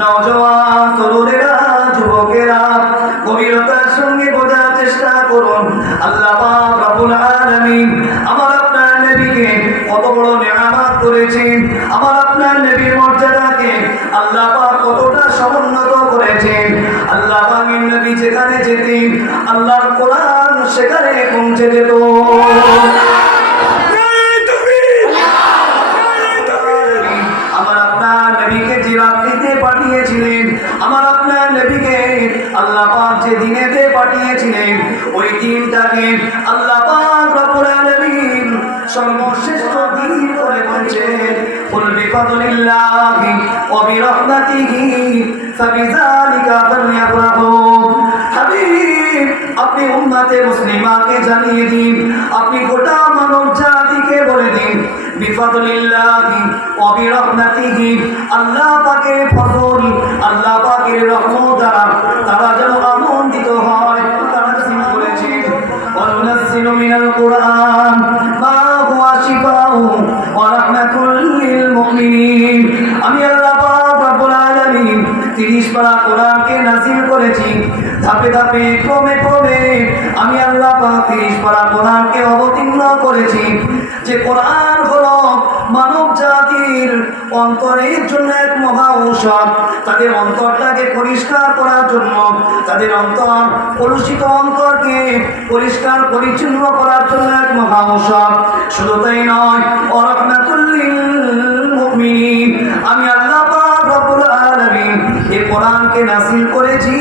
নওজওয়ান তরুণেরা, যুবকেরা গভীরতার সঙ্গে বোঝার চেষ্টা করুন। আল্লাহ পাক রব্বুল আলামিন আমার আপনার নবীকে কত বড় নিয়ামত করেছেন। আমার আপনার নবীর মর্যাদাকে আল্লাহ পাক কতটা সমুন্নত করেছেন। আল্লাহ পাকের নবী যেখানে যেতেন আল্লাহর কোরআন সেখানে পৌঁছে যেত। আমার আপনার নবীকে যে রাত্রিতে পাঠিয়েছিলেন, আমার আপনার নবীকে আল্লাহ পাক যে দিনেতে পাঠিয়েছিলেন, ওই দিনটাকে আল্লাহ পাক রব্বুল আলামিন সর্বশ্রেষ্ঠ দিন করে বলেছেন। কুল বিফাদলিল্লাহি ওয়া বিরহমাতিহি ফাবিযালিকা ফালইফরাহু। হাবিব, আপনি উম্মতে মুসলিমাকে জানিয়ে দিন, আপনি গোটা মানব জাতিকে বলে দিন, বিফাদলিল্লাহি ওয়া বিরহমাতিহি, আল্লাহ পাকের ফজল, আল্লাহ পাকের রহমত দ্বারা তারা যেন আনন্দিত হয়। তারা নাযিল করেছেন, ওয়া নুনাজ্জিলু মিনাল কুরআন মা হুয়া শিফাউ ওয়া রাহমাতুল লিল মুমিনিন। আমি আল্লাহ পাক রব্বুল আলামিন 30 পারা কোরআনকে নাযিল করেছি। ধাপে ধাপে ক্রমে ক্রমে আমি আল্লাহ পাক 30 পারা কোরআনকে অবতীর্ণ করেছি। যে কোরআন হলো মানব জাতির অন্তরের জন্য এক মহা ঔষধ। তাদের অন্তরটাকে পরিষ্কার করার জন্য, তাদের অন্তর কলুষিত অন্তরকে পরিষ্কার পরিচ্ছন্ন করার জন্য এক মহা ঔষধ। শুধু তাই নয়, ওয়া রাহমাতুল লিল মুমিনিন, আমি আল্লাহ পাক রব্বুল আলামিন এই কোরআনকে নাযিল করেছি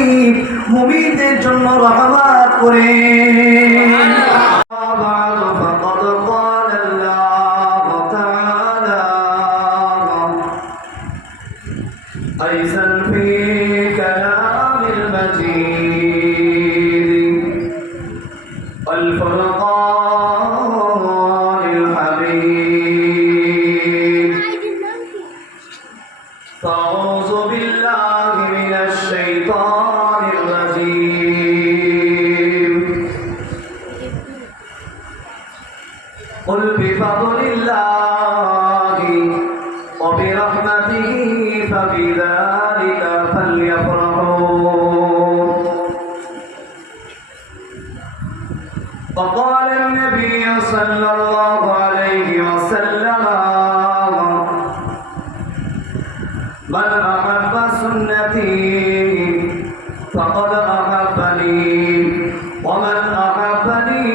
মুমিনদের জন্য রহমত করে। قل بفضل الله وبرحمته فبذلك فليفرحوا. وقال النبي صلى الله عليه وسلم من أحب سنتي فقد أحبني ومن أحبني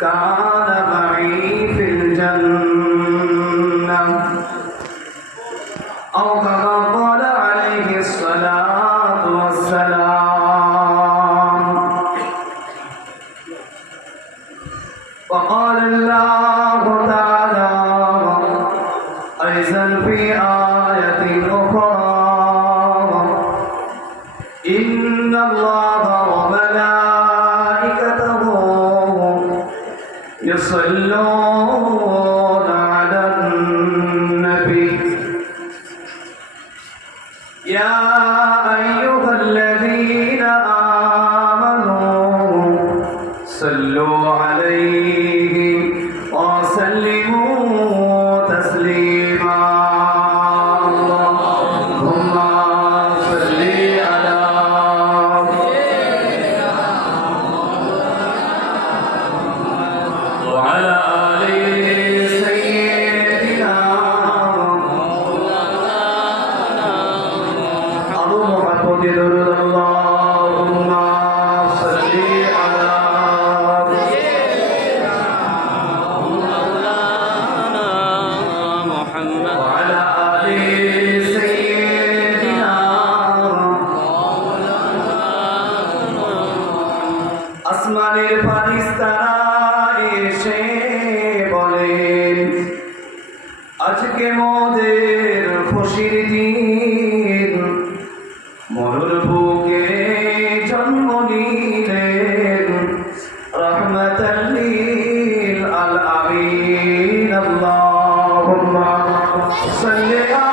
كان معي في الجنة أو كما قال عليه الصلاة والسلام. وقال الله تعالى أيضا في آية أخرى إن الله وملائكته يصلون على النبي يا أيها الذين آمنوا صلوا عليه وسلموا تسليما. اللهم صل على وعلى آل سيدنا أبو محمد رضي اللهم صل على وعلى آل سيدنا আসমানের ফারিস্তারা এসে বলেন, আজকে মোদের খুশির দিন, মরুর বুকে জন্ম নিলেন রহমাতাল লিল আলামিন। আল্লাহুম্মা সাল্লি আলা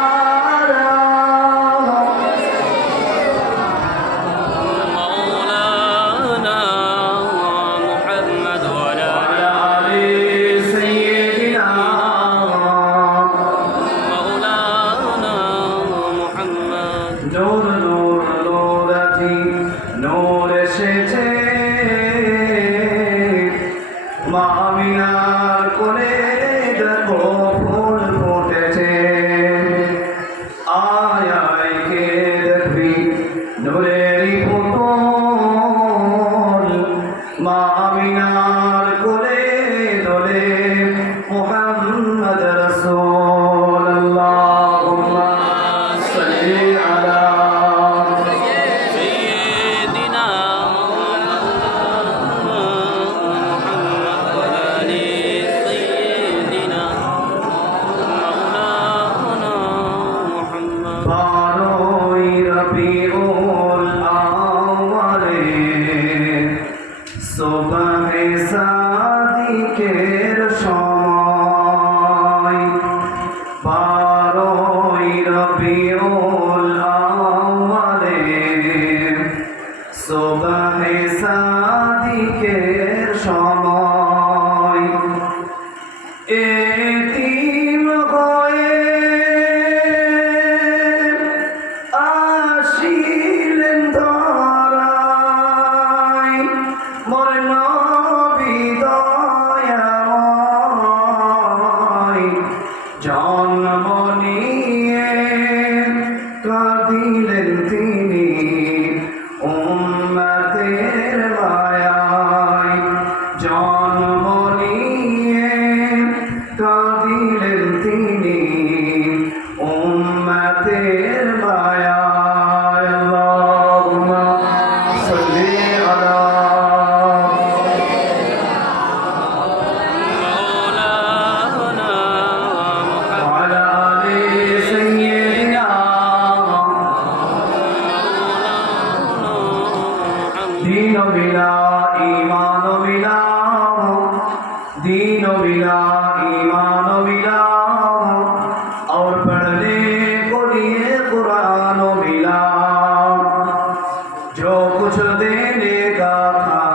নূর নূর নূর আজি নূর এসেছে মা আমিনার কোলে দেখো ফুল ফুটেছে আয় আয় কে দেখবি নূরেরই পুতুল মা আমিনার কোলে দোলে মুহাম্মদ রাসূল আল্লাহুম্মা সাল্লি আলা বারোই রবিউল আউয়ালে সুবহে সাদিকের সময় বারোই রবিউল আউয়ালে সুবহে সাদিকের সময় এতিম হয়ে আসিলেন ধরায় মোর নবী দয়াময় জন্ম নিয়ে কাঁদিলেন তিনি উম্মতের মায়ায় জন্ম নিয়ে কাঁদিলেন তিনি উম্মতের মায়ায় আল্লাহুম্মা সাল্লি আলা ওয়ালা আলি সাইয়্যিদিনা दीन बिना ईमान बिना दीन बिना ईमान बिना और पढ़ने को लिए कुरान मिला जो कुछ देने का था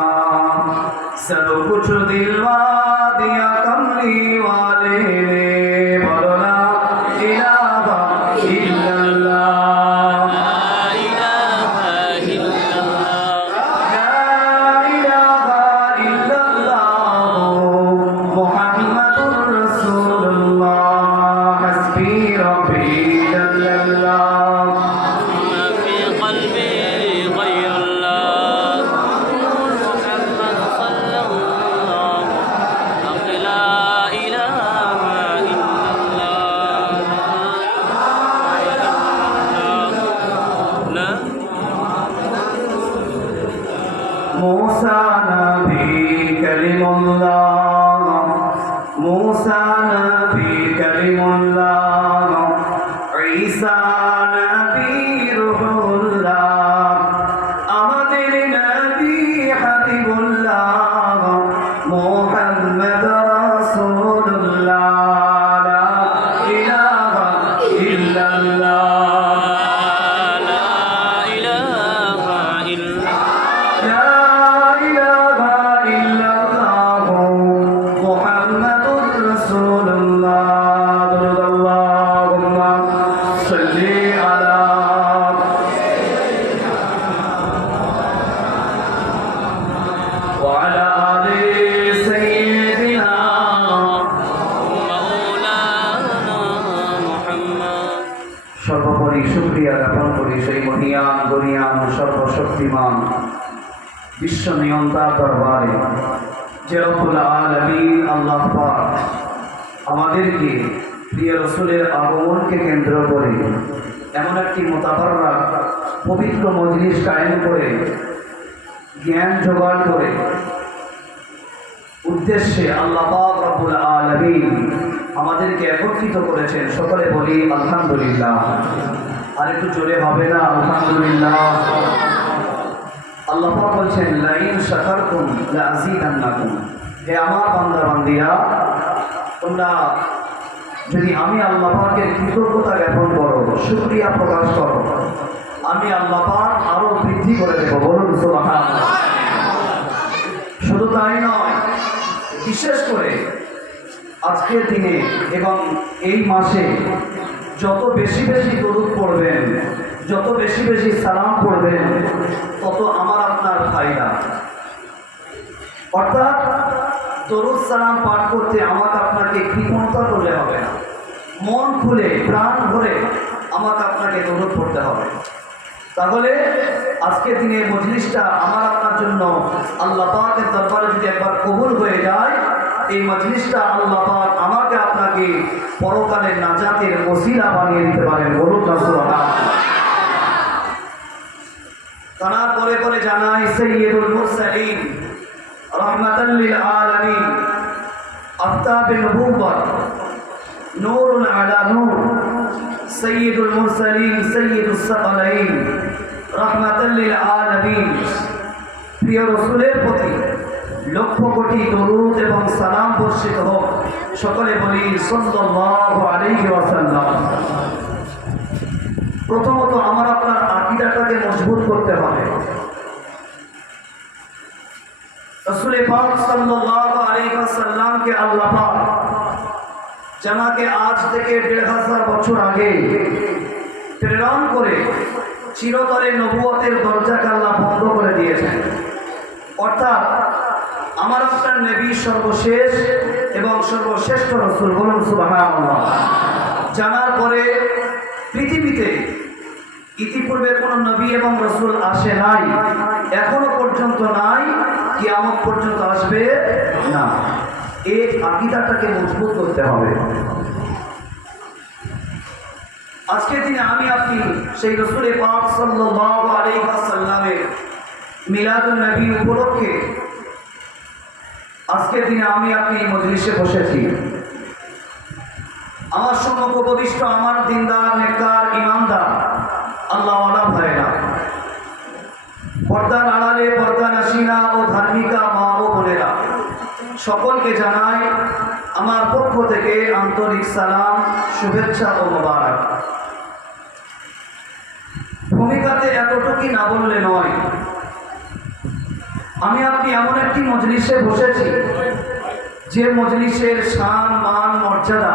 सब कुछ दिलवा दिया कमली वाले ने बोलो ना इलाहा इल्लल्लाह मूसा नबी कलीमुल्लाह मूसा नबी कलीमुल्लाह ईसा नबी रूहुल्लाह আমাদের নবী হাবিবুল্লাহ মুহাম্মদ রাসূলুল্লাহ লা ইলাহা ইল্লাল্লাহ সর্বোপরি শুকরিয়া জ্ঞাপন করি সেই মহিয়ান গরিয়ান সর্বশক্তিমান বিশ্ব নিয়ন্তার দরবারে যে রব্বুল আলামিন আল্লাহ পাক আমাদেরকে প্রিয় রাসূলের আগমনকে কেন্দ্র করে এমন একটি মুতাবাররাক পবিত্র মজলিস কায়েম করে জ্ঞান জোগাড় করে উদ্দেশ্যে আল্লাহ পাক রব্বুল আলামিন আমাদেরকে একত্রিত করেছেন। সকলে বলি আলহামদুলিল্লাহ। আর একটু জোরে হবে না আলহামদুলিল্লাহ? আল্লাহ পাক বলছেন লাইন শাকারতুম লাযীদান্নাকুম, হে আমার বান্দা বান্দিরা, তোমরা যদি আমি আল্লাহ পাকের কৃতজ্ঞতা জ্ঞাপন করো, শুকরিয়া প্রকাশ করো, আমি আল্লাহ পাক আরো বৃদ্ধি করে দেব। বলুন সুবহানাল্লাহ। শুধু তাই নয়, বিশেষ করে আজকের দিনে এবং এই মাসে যত বেশি বেশি দরুদ পড়বেন, যত বেশি বেশি সালাম পড়বেন তত আমার আপনার ফায়দা। অর্থাৎ দরুদ সালাম পাঠ করতে আমাকে আপনাকে কৃপণতা করলে হবে না, মন খুলে প্রাণ ভরে আমাকে আপনাকে দরুদ পড়তে হবে। তাহলে আজকে দিনের মজলিসটা আমার আপনার জন্য আল্লাহ পাকের দরবারে যদি একবার কবুল হয়ে যায়, এই মজলিসটা আল্লাহ পাক আমাকে আপনাকে পরকালের নাজাতের ওসিলা বানিয়ে দিতে পারেন। বলুন না সুবহানাল্লাহ। তার পরে পরে জানাই সাইয়্যিদুল মুরসালিন রাহমাতাল লিল আলামিন আফতাবে নবুওয়াত নূরুন আলা নূর সাইয়্যিদুল মুরসালিন সাইয়্যিদুস সাকালাইন রাহমাতাল লিল আলামিন প্রিয় রাসূলের প্রতি লক্ষ কোটি দরুদ এবং সালাম বর্ষিত হোক। সকলে বলি সাল্লাল্লাহু আলাইহি ওয়াসাল্লাম। প্রথমত আমার আপনার আকীদাটাকে মজবুত করতে হবে। রাসূল পাক সাল্লাল্লাহু আলাইহি ওয়াসাল্লামকে আল্লাহ পাক জানাকে আজ থেকে ১৫০০ বছর আগে প্রেরণ করে চিরতরে নবুয়তের দরজাকে আল্লাহ বন্ধ করে দিয়েছেন। অর্থাৎ আমার আপনার নবী সর্বশেষ এবং সর্বশ্রেষ্ঠ রাসূল। বলুন সুবহানাল্লাহ। জানার পরে পৃথিবীতে ইতিপূর্বে কোনো নবী এবং রাসূল আসে নাই, এখনো পর্যন্ত নাই, কিয়ামত পর্যন্ত আসবে না। এই আকীদাটাকে মজবুত করতে হবে। আজকের দিনে আমি আপনি সেই রাসূল পাক সাল্লাল্লাহু আলাইহি ওয়াসাল্লামের মিলাদুন নবী উপলক্ষে আজকের দিনে আমি আপনি এই মজলিসে বসেছি। আমার সম্মুখ উপবিষ্ট আমার দিনদার নেককার ইমানদার আল্লাহওয়ালা ভাইরা, পর্দার আড়ালে পর্দা নাসিনা ও ধার্মিকা মা ও বোনেরা, সকলকে জানাই আমার পক্ষ থেকে আন্তরিক সালাম, শুভেচ্ছা ও মোবারক। ভূমিকাতে এতটুকুই না বললে নয়। আমি আপনি এমন একটি মজলিসে বসেছি যে মজলিসের শান মান মর্যাদা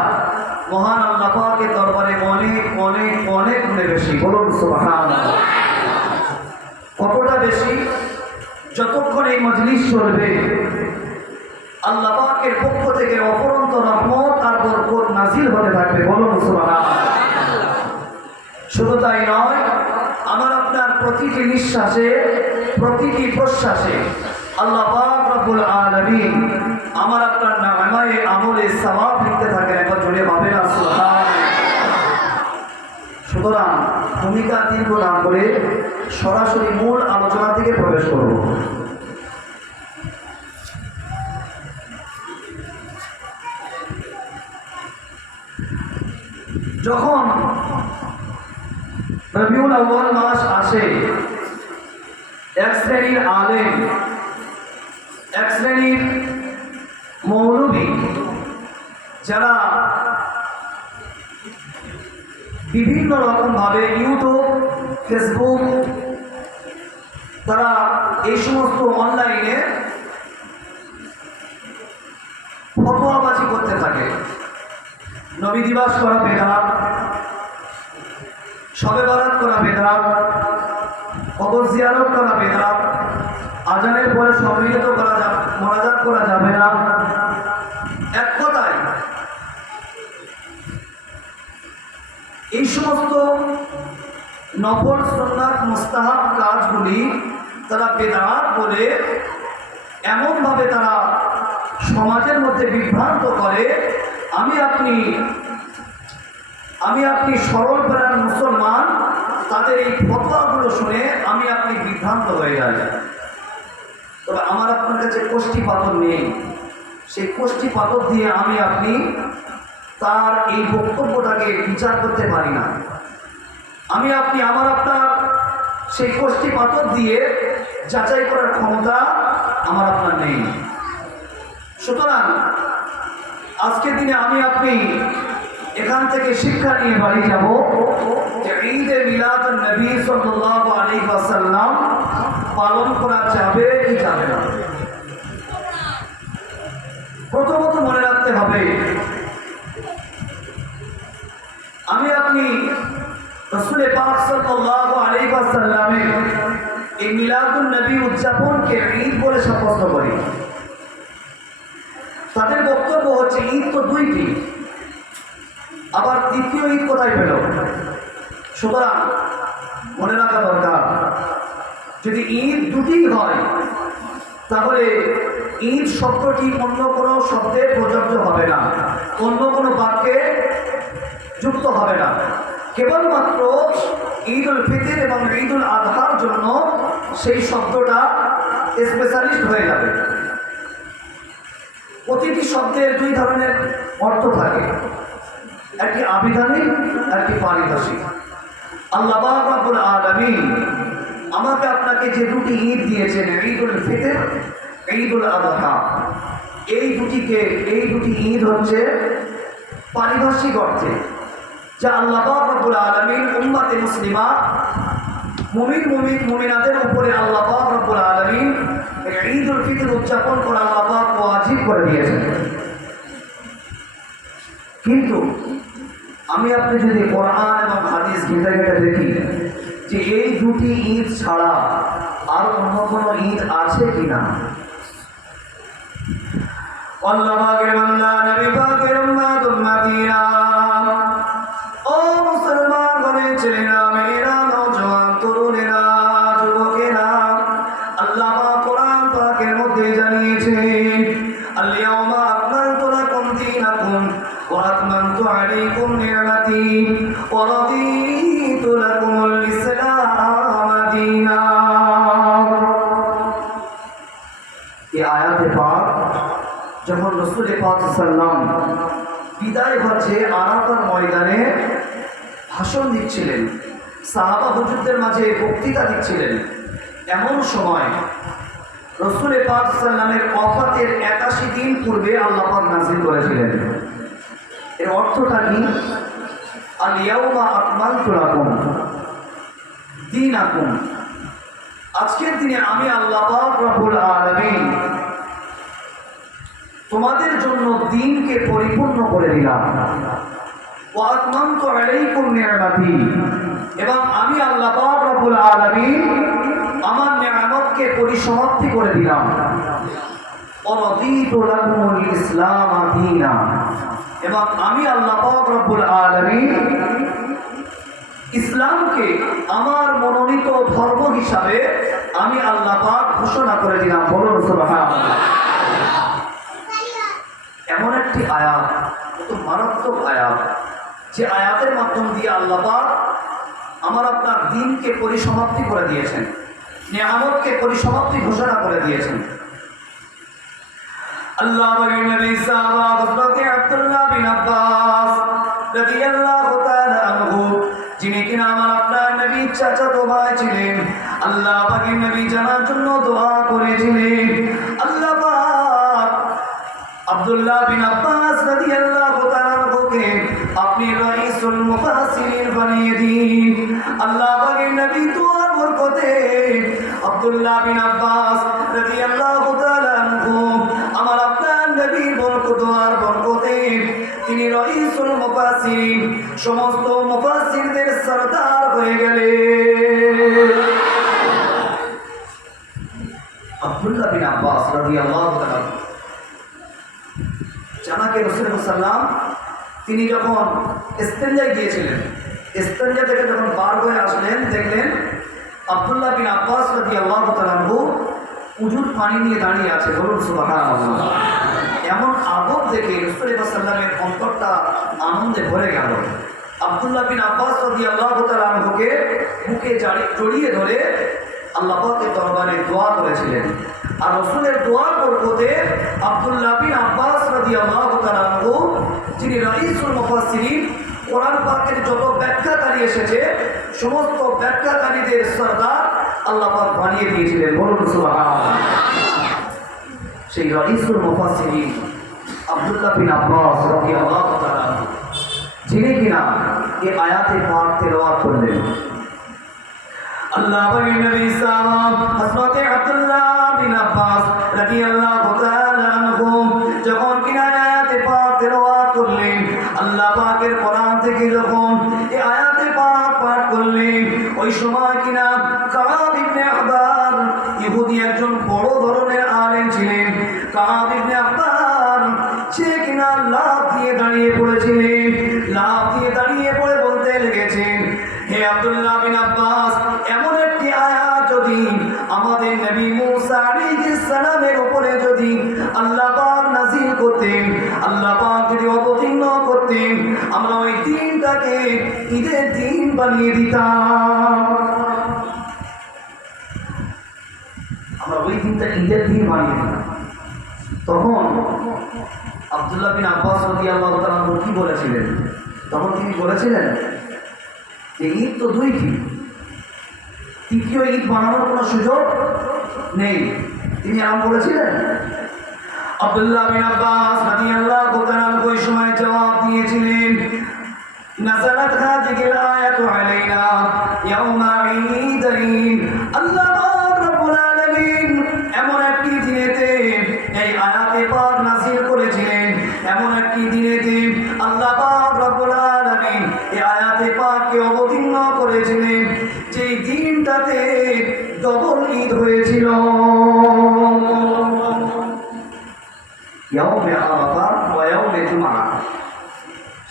মহান আল্লাহ পাকের দরবারে অনেক অনেক অনেক গুণে বেশি। বলুন সুবহানাল্লাহ। কতটা বেশি? যতক্ষণ এই মজলিস চলবে আল্লাহ পাকের পক্ষ থেকে অপরন্ত রহমত আর বরকত নাজিল হতে থাকবে। বলুন সুবহানাল্লাহ। শুধু তাই নয়, আমার আপনার প্রতিটি নিঃশ্বাসে প্রতিটি প্রশ্বাসে আল্লাহ পাক রব্বুল আলামিন আমার আপনার নামায়ে আমলে সওয়াব লিখতে থাকেন। একবার জোরে হবে না সুবহানাল্লাহ। সুতরাং ভূমিকা দীর্ঘ না করে সরাসরি মূল আলোচনা থেকে প্রবেশ করব। যখন রবিউল আউয়াল মাস আসে, এক শ্রেণীর আলেম, এক শ্রেণীর মৌলবী যারা বিভিন্ন রকমভাবে ইউটিউব, ফেসবুক, তারা এই সমস্ত অনলাইনে ফতোয়াবাজি করতে থাকে। নবী দিবস করা বেদাত, শবে বরাত করা বেদাত, কবর জিয়ারত করা বেদাত, আজানের পরে সম্মিলিত করা যাবে, মোনাজাত করা যাবে না। এক কথায় এই সমস্ত নফল সুন্নাত মুস্তাহাব কাজগুলি তারা বেদাত বলে এমনভাবে তারা সমাজের মধ্যে বিভ্রান্ত করে, আমি আপনি সরল প্রাণ মুসলমান তাদের এই ফতোয়াগুলো শুনে আমি আপনি বিভ্রান্ত হয়ে যাই। তবে আমার আপনার কাছে কোষ্ঠী পাথর নেই, সেই কোষ্ঠী পাথর দিয়ে আমি আপনি তার এই বক্তব্যটাকে বিচার করতে পারি না। আমি আপনি আমার আপনার সেই কোষ্ঠী পাথর দিয়ে যাচাই করার ক্ষমতা আমার আপনার নেই। সুতরাং আজকের দিনে আমি আপনি এখান থেকে শিক্ষা নিয়ে বাড়ি যাব যে ঈদে মিলাদুন নবী সাল্লাল্লাহু আলাইহি ওয়াসাল্লাম পালন করা যাবে কি যাবে না। প্রথমত মনে রাখতে হবে, আমি আপনি রাসূল পাক সাল্লাল্লাহু সাল্লামের এই মিলাদুন নবী উদযাপনকে ঈদ বলে সাব্যস্ত করে। তাদের বক্তব্য হচ্ছে ঈদ তো দুইটি, আবার তৃতীয় ঈদ কোথায় পেল? সুতরাং মনে রাখা দরকার, যদি ঈদ দুটি হয় তাহলে ঈদ শব্দটি অন্য কোনো শব্দে প্রযোজ্য হবে না, অন্য কোনো বাক্যে যুক্ত হবে না। কেবলমাত্র ঈদ উল ফিতর এবং ঈদ উল আজহার জন্য সেই শব্দটা স্পেশালিস্ট হয়ে যাবে। প্রতিটি শব্দের দুই ধরনের অর্থ থাকে, একটি আবিধানিক, একটি পারিভাষিক। আল্লাহ পাক রব্বুল আলামিন আমাকে আপনাকে যে দুটি ঈদ দিয়েছেন, ঈদ উল ফিতর, ঈদ উল আজহা, এই দুটি ঈদ হচ্ছে পারিভাষিক অর্থে, যা আল্লাহ পাক রব্বুল আলামিন উম্মতে মুসলিমা মুমিনাদের উপরে আল্লাহ পাক রব্বুল আলামিন ঈদ উল ফিতর উদযাপন করা আল্লাহ পাক ওয়াজিব করে দিয়েছেন। কিন্তু আমি আপনি যদি কোরআন এবং হাদিস ঘেঁটে দেখি যে এই দুটি ঈদ ছাড়া আর অন্য কোনো ঈদ আছে কিনা, আল্লাহ পাকের বান্দা নবী পাকের উম্মত উম্মতিরা, ও মুসলমান ঘরের ছেলেরা, মেয়েরা, নওজোয়ান, তরুণেরা, যুবকেরা, আল্লাহ পাক কোরআন পাকের মধ্যে জানিয়েছেন, আল-ইয়াওমা আকমালতু লাকুম দীনাকুম ওয়া আতমামতু আলাইকুম নি'মাতি ওয়া রাদিতু লাকুমুল ইসলাম দীনা। এই আয়াতে পাক যখন রাসূল পাক সাল্লাল্লাহু আলাইহি ওয়াসাল্লাম বিদায় হজ্জে আরাফার ময়দানে ভাষণ দিচ্ছিলেন, সাহাবা হুজুরদের মাঝে বক্তৃতা দিচ্ছিলেন, এমন সময় রাসূল পাক সাল্লামের ওয়াফাতের ৮১ দিন পূর্বে আল্লাহ পাক নাযিল করেছিলেন। এর অর্থটা কি? আল ইয়াউমা আকমালতু লাকুম দীনাকুম, আজকের দিনে আমি আল্লাহ পাক রব্বুল আলামিন তোমাদের জন্য দ্বীনকে পরিপূর্ণ করে দিলাম। ওয়া আতমামতু আলাইকুম নি'মাতি, এবং আমি আল্লাহ পাক রব্বুল আলামিন আমার নিয়ামতকে পরিসমাপ্তি করে দিলাম। ওয়া রাদিতু লাকুমুল ইসলাম দীনা, এবং আমি আল্লাহ পাক রব্বুল আলামিন ইসলামকে আমার মনোনীত ধর্ম হিসাবে আমি আল্লাহ পাক ঘোষণা করে দিলাম। বলুন সুবহানাল্লাহ। এমন একটি আয়াত, কত মারাত্মক আয়াত, যে আয়াতের মাধ্যম দিয়ে আল্লাহ পাক আমার আপনার দ্বীনকে পরিসমাপ্তি করে দিয়েছেন, নিয়ামতকে পরিসমাপ্তি ঘোষণা করে দিয়েছেন। আল্লাহ পাকের নবী সাহাবা হযরত আব্দুল্লাহ বিন আব্বাস রাদিয়াল্লাহু তাআলা আনহু, যিনি কিনা আমার আপনার নবীর চাচাতো ভাই ছিলেন, আল্লাহ পাকের নবী জানার জন্য দোয়া করেছিলেন। আল্লাহ পাক আব্দুল্লাহ বিন আব্বাস রাদিয়াল্লাহু তাআলা আনহুকে আপনি রাইসুল মুফাসসিরিন বানিয়ে দিন। আল্লাহ পাকের নবী দোয়ার বরকতে আব্দুল্লাহ বিন আব্বাস রাদিয়াল্লাহু তাআলা আনহু আমার আপনার নবীর দোয়ার বরকতে তিনি রাইসুল মুফাসসিরিন, সমস্ত মুফাসসিরদের সরদার হয়ে গেলেন। আব্দুল্লাহ বিন আব্বাস রাদিয়াল্লাহু তাআলা জানাকে রাসূলুল্লাহ সাল্লাল্লাহু আলাইহি ওয়াসাল্লাম তিনি যখন ইস্তেনজায় গিয়েছিলেন, ইস্তেনজা থেকে যখন বার হয়ে আসলেন, দেখলেন আব্দুল্লাহ বিন আব্বাস রাদিয়াল্লাহু তাআলা আনহু উজুর পানি নিয়ে দাঁড়িয়ে আছে। বলুন সুবহানাল্লাহ। এমন আদব দেখে রাসূলুল্লাহ সাল্লাল্লাহু আলাইহি ওয়াসাল্লামের অন্তরটা আনন্দে ভরে গেল। আব্দুল্লাহ বিন আব্বাস রাদিয়াল্লাহু তাআলা আনহুকে বুকে জড়িয়ে ধরে আল্লাহ পাকের দরবারে দোয়া করেছিলেন। আর রাসূলের দোয়ার বরকতে আব্দুল্লাহ বিন আব্বাস রাদিয়াল্লাহু তাআলা আনহু, যিনি রাইসুল মুফাসসিরিন, কোরআন পাকের যত ব্যাখ্যাকারী এসেছে সমস্ত ব্যাখ্যাকারীদের সরদার আল্লাহ পাক বানিয়ে দিয়েছিলেন। বলুন সুবহানাল্লাহ। সেই রাইসুল মুফাসসিরিন আব্দুল্লাহ বিন আব্বাস রাদিয়াল্লাহু তাআলা আনহু, যিনি কিনা এই আয়াতে পাক তেলাওয়াত করলেন। আল্লাহ পাকের নবী সাহাবা হযরত আব্দুল্লাহ বিন আব্বাস রাদিয়াল্লাহু তাআলা আনহু যখন কিনা আয়াতে পাক তেলাওয়াত করলেন, আল্লাহ পাকের কোরআন থেকে যখন এই আয়াতে পাক পাঠ করলেন, ওই সময় সময় কিনা কাব ইবনে আহবার ইহুদি একজন বড় ধরনের আলেম ছিলেন। কাব ইবনে আহবার সে কিনা লাফ দিয়ে দাঁড়িয়ে পড়েছিলেন। লাফ দিয়ে দাঁড়িয়ে পড়ে বলতে লেগেছেন, হে আব্দুল্লাহ বিন আব্বাস, এমন একটি আয়াত যদি আমাদের নবী মুসা আলাইহিস সালামের উপরে যদি আল্লাহ পাক নাযিল করতেন, আল্লাহ পাক যদি অবতীর্ণ করতেন, আমরা ওই দিনটাকে ঈদের দিন বানিয়ে দিতাম। আমরা ওই দিনটা ঈদের দিন বানিয়ে দিতাম। তখন আব্দুল্লাহ বিন আব্বাস রাদিয়াল্লাহু তাআলা কি বলেছিলেন? তখন তিনি বলেছিলেন যে ঈদ তো দুইটি, তৃতীয় ঈদ বানানোর কোনো সুযোগ নেই। তিনি আরাম বলেছিলেন। আব্দুল্লাহ বিন আব্বাস রাদিয়াল্লাহু তাআলা ওই সময় জবাব দিয়েছিলেন, নাযালাত হাযিহিল আয়াতু আলাইনা ইয়াওমা ঈদাইন। আল্লাহ রাব্বুল আলামিন এমন একটি দিনেতে এই আয়াতে পাক নাযিল করেছিলেন, এমন একটি দিনেতে আল্লাহ পাক রব্বুল আলামিন এই আয়াতে পাককে অবতীর্ণ করেছিলেন, যে দিনটাতে ডবল ঈদ হয়েছিল। ইয়াউমে আরাফা ওয়া ইয়াউমে জুমআ,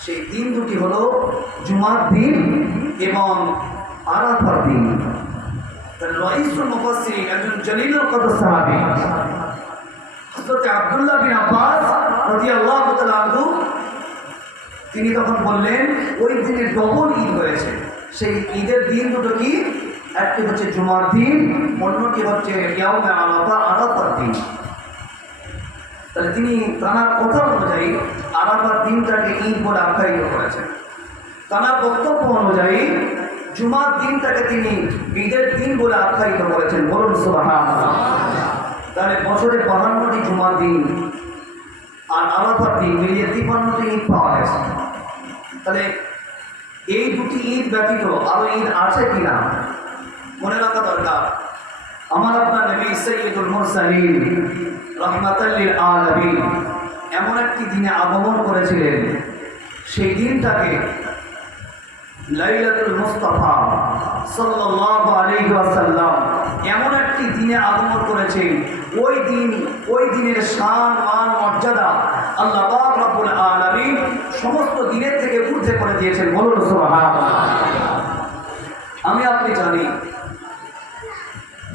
সেই দিন দুটি হলো জুমার দিন এবং আরাফার দিন। রাইসুল মুফাসসিরিন একজন জলিলুল কদর সাহাবী হযরত আব্দুল্লাহ বিন আব্বাস রাদিয়াল্লাহু তাআলা আনহু, তিনি তখন বললেন ওই দিনে ডবল ঈদ হয়েছে। সেই ঈদের দিন দুটো কি? একটি হচ্ছে জুমার দিন, অন্যটি হচ্ছে ইয়াউমে আরাফা, আরাফার দিন। তাহলে তিনি তাঁর কথা অনুযায়ী আরাফার দিনটাকে ঈদ বলে আখ্যায়িত করেছেন। তাঁর বক্তব্য অনুযায়ী জুমার দিনটাকে তিনি ঈদের দিন বলে আখ্যায়িত করেছেন। বলুন সুবহানাল্লাহ। তাহলে বছরে 52টি জুমার দিন আর আরাফার দিন মিলিয়ে 53টি ঈদ পাওয়া গেছে। তাহলে এই দুটি ঈদ ব্যতীত আরো ঈদ আছে কিনা মনে রাখা দরকার। আমার আপনার নবী সাইয়্যিদুল মুরসালিন রাহমাতাল লিল আলামিন এমন একটি দিনে আগমন করেছিলেন, সেই দিনটাকে লাইলাতুল মুস্তাফা সাল্লাল্লাহু আলাইহি ওয়াসাল্লাম এমন একটি দিনে আগমন করেছেন, ওই দিনের শান মান মর্যাদা আল্লাহ পাক রব্বুল আলামিন সমস্ত দিনের থেকে ঊর্ধ্বে করে দিয়েছেন। বলুন সুবহানাল্লাহ। আমি আপনি জানি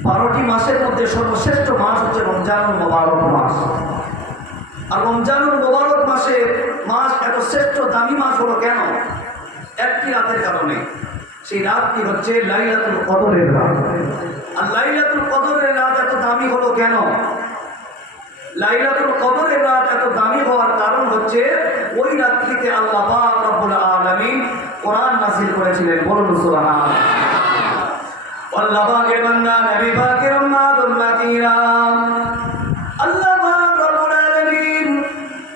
12টি মাসের মধ্যে সর্বশ্রেষ্ঠ মাস হচ্ছে রমজানুল মুবারক মাস। আর রমজানুল মুবারক মাস এত শ্রেষ্ঠ দামি মাস হলো কেন? একটি রাতের কারণে। সেই রাতটি হচ্ছে লাইলাতুল কদরের রাত। আর লাইলাতুল কদরের রাত এত দামি হলো কেন? লাইলাতুল কদরের রাত এত দামি হওয়ার কারণ হচ্ছে ওই রাত্রিতে আল্লাহ পাক রব্বুল আলামিন কোরআন নাযিল করেছিলেন। বলুন সুবহানাল্লাহ। আল্লাহ পাকের বান্দা নবী পাকের উম্মত উম্মতিরা, আল্লাহ পাক রব্বুল আলামিন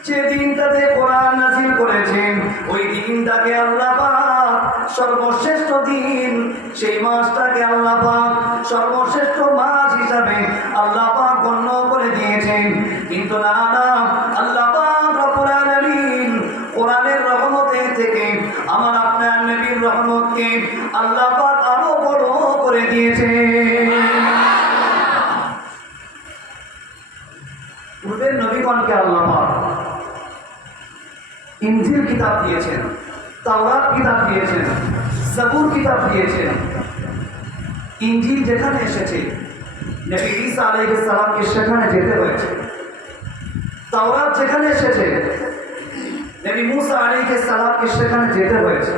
যে দিনটাতে কোরআন নাযিল করেছেন, ওই দিনটাকে আল্লাহ পাক সর্বশ্রেষ্ঠ দিন, সেই মাসটাকে আল্লাহ পাক সর্বশ্রেষ্ঠ মাস হিসাবে আল্লাহ পাক গণ্য করে দিয়েছেন। কিন্তু না, আল্লাহ পাক রব্বুল আলামিন কোরআনের রহমতের থেকে আমার আপনার নবীর রহমতকে আল্লাহ পাক আরো বড় করে দিয়েছেন। পূর্বের নবীগণকে আল্লাহ পাক ইনজিল কিতাব দিয়েছেন, তাওরাত কিতাব দিয়েছেন, জাবুর কিতাব দিয়েছেন। ইনজিল যেখানে এসেছে নবী ঈসা আলাইহিস সালামকে সেখানে যেতে হয়েছে। তাওরাত যেখানে এসেছে নবী মুসা আলাইহিস সালামকে সেখানে যেতে হয়েছে।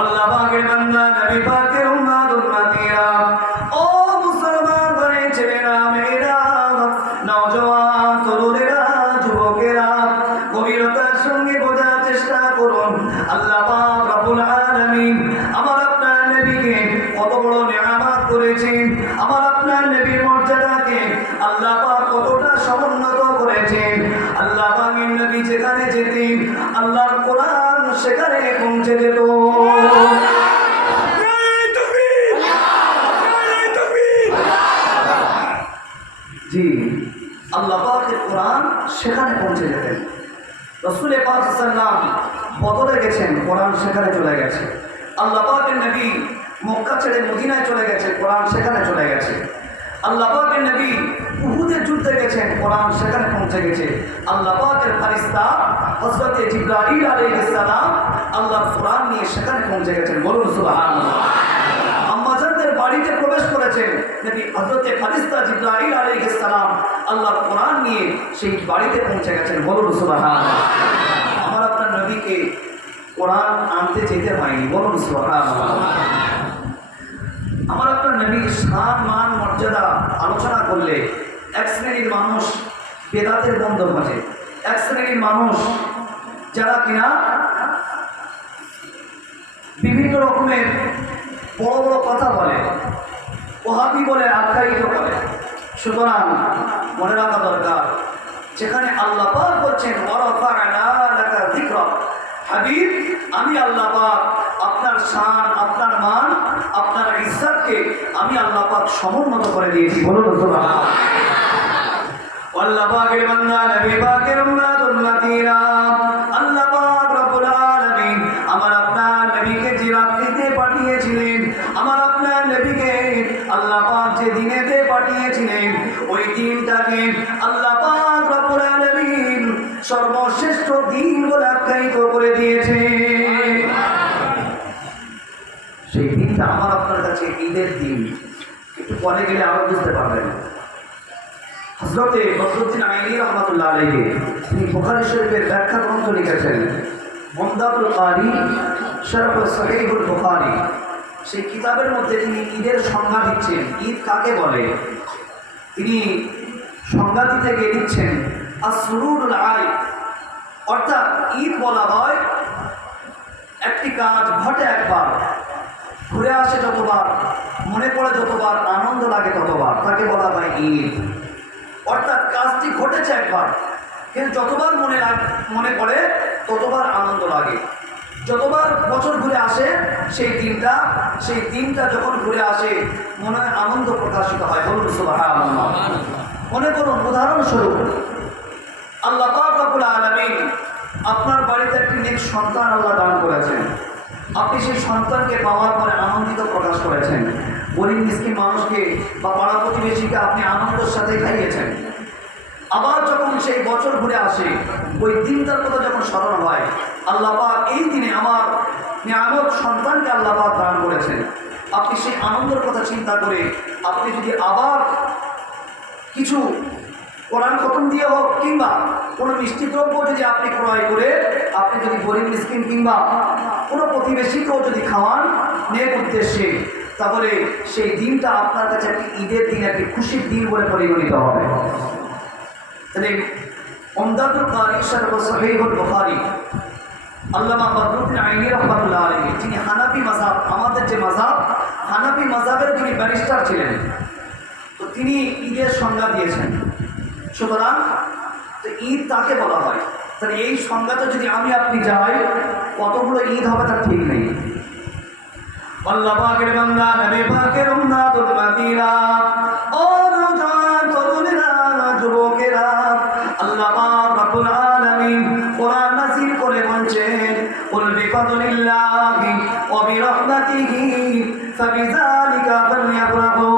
আল্লাহ পাকের বান্দা নবী পাকের উম্মত উম্মতিরা, ও মুসলমান ভাই ছেলেরা, মেয়েরা, নওজওয়ান তরুণেরা, যুবকেরা, গভীরতার সঙ্গে বোঝার চেষ্টা করুন। আল্লাহ পাক রব্বুল আলামিন আমার আপনার নবীকে কত বড় নিয়ামত করেছেন, আমার আপনার নবীর মর্যাদাকে আল্লাহ পাক কতটা সমুন্নত করেছেন। আল্লাহ পাকের নবী যেখানে যেতেন আল্লাহর কোরআন সেখানে পৌঁছে যেত। জি, আল্লাহ পাকের কোরআন সেখানে পৌঁছে যেতেন। রাসূল পাক সাল্লাল্লাহু আলাইহি ওয়াসাল্লাম বদলে গেছেন, কোরআন সেখানে চলে গেছে। আল্লাহ পাকের নবী মক্কা ছেড়ে মদিনায় চলে গেছে, কোরআন সেখানে চলে গেছে। আল্লাহ পাকের নবী উহুদের যুদ্ধে গেছেন, কোরআন সেখানে পৌঁছে গেছে। আল্লাহ পাকের ফেরেশতা হযরত জিবরাইল আলাইহিস সালাম আল্লাহর কোরআন নিয়ে সেখানে পৌঁছে গেছেন। বলুন সুবহানাল্লাহ। আম্মাজানদের বাড়িতে প্রবেশ করেছেন নবী হযরত ফেরেশতা জিবরাইল আলাইহিস সালাম আল্লাহর কোরআন নিয়ে সেই বাড়িতে পৌঁছে গেছেন। বলুন সুবহানাল্লাহ। আমার আপনার নবীকে কোরআন আনতে যেতে হয়নি। বলুন সুবহানাল্লাহ। আমার আপনার নবীর শান মান মর্যাদা আলোচনা করলে এক শ্রেণীর মানুষ বেদাতের বন্ধ খোঁজে, এক শ্রেণীর মানুষ যারা কিনা বিভিন্ন রকমের বড় বড় কথা বলে, ওহাবি বলে, আখ্যায়িত করে। সুতরাং মনে রাখা দরকার, যেখানে আল্লাহ পাক বলছেন ওয়ারাফা'না লাকা যিকরাক, হাবিব আমি আল্লাহ পাক আপনার শান, আপনার মান, আপনার ইজ্জতকে আমি আল্লাহ পাক সমুন্নত করে দিয়েছি। বলুন সুবহানাল্লাহ। আল্লাহ পাকের বান্দা নবী পাকের উম্মতিরা আল্লাহ পাক রব্বুল আলামিন আমার আপনার নবীকে যে রাত্রিতে পাঠিয়েছিলেন, আমার আপনার নবীকে আল্লাহ পাক যে দিনেতে পাঠিয়েছিলেন, ওই দিনটাকে আল্লাহ পাক রব্বুল আলামিন সর্বশ্রেষ্ঠ দিন বলে আখ্যায়িত করে দিয়েছে। সেই দিনটা আমার আপনার কাছে ঈদের দিন। একটু পরে গেলে আরো বুঝতে পারবেন। হযরতে বদরুদ্দীন আইনি রাহমাতুল্লাহ আলাইহি তিনি বুখারী শরীফের ব্যাখ্যা গ্রন্থ লিখেছেন মুমদাদুল কারি শরহ সহিহুল বুখারী। সেই কিতাবের মধ্যে তিনি ঈদের সংজ্ঞা দিচ্ছেন, ঈদ কাকে বলে। তিনি সংজ্ঞা দিতে গিয়ে দিচ্ছেন আসরুরুল আই, অর্থাৎ ঈদ বলা হয় একটি কাজ ঘটে একবার, ঘুরে আসে যতবার, মনে পড়ে যতবার, আনন্দ লাগে ততবার, তাকে বলা হয় ঈদ। অর্থাৎ কাজটি ঘটেছে একবার, কিন্তু যতবার মনে পড়ে ততবার আনন্দ লাগে। যতবার বছর ঘুরে আসে সেই দিনটা যখন ঘুরে আসে মনে আনন্দ প্রকাশিত হয়। বলুন সুবহানাল্লাহ। মনে করুন উদাহরণস্বরূপ আল্লাহ পাক রব্বুল আলামিন আপনার বাড়িতে একটি নেক সন্তান আল্লাহ দান করেছেন। আপনি সেই সন্তানকে পাওয়ার পরে আনন্দিত প্রকাশ করেছেন। গরিব মিসকিন মানুষকে বা পাড়া প্রতিবেশীকে আপনি আনন্দের সাথে খাইয়েছেন। আবার যখন সেই বছর ঘুরে আসে, ওই দিনটার কথা যখন স্মরণ হয়, আল্লাহ পাক এই দিনে আমার নিয়ামত সন্তানকে আল্লাহ পাক দান করেছেন, আপনি সেই আনন্দের কথা চিন্তা করে আপনি যদি আবার কিছু কোরআন খতম দিয়ে হোক কিংবা কোনো মিষ্টি দ্রব্য যদি আপনি ক্রয় করে আপনি যদি গরিব মিসকিন কিংবা কোনো প্রতিবেশীকেও যদি খাওয়ান নেক উদ্দেশ্যে, তাহলে সেই দিনটা আপনার কাছে একটি ঈদের দিন, একটি খুশির দিন বলে পরিগণিত হবে। তাহলে উমদাতুল কারি শরহ সহিহুল বুখারী আল্লামা বদরুদ্দীন আইনি রাহমাতুল্লাহ আলাইহি, যিনি হানাফি মাযহাব, আমাদের যে মাযহাব হানাফি মাযহাবের যিনি ব্যারিস্টার ছিলেন, তো তিনি ঈদের সংজ্ঞা দিয়েছেন। সুতরাং তো ঈদ তাকে বলা হয়। তাহলে এই সংজ্ঞাতে যদি আমি আপনি যাই, কতগুলো ঈদ হবে তার ঠিক নেই। আল্লাহ পাকের বান্দা নবী পাকের উম্মতিরা ও নওজোয়ান তরুণেরা, যুবকেরা, আল্লাহ পাক রব্বুল আলামিন কোরআন নাযিল করে বলছেন কুল বিফাদলিল্লাহি ওয়া বিরহমাতিহি ফাবিযালিকা ফালইফরাহু।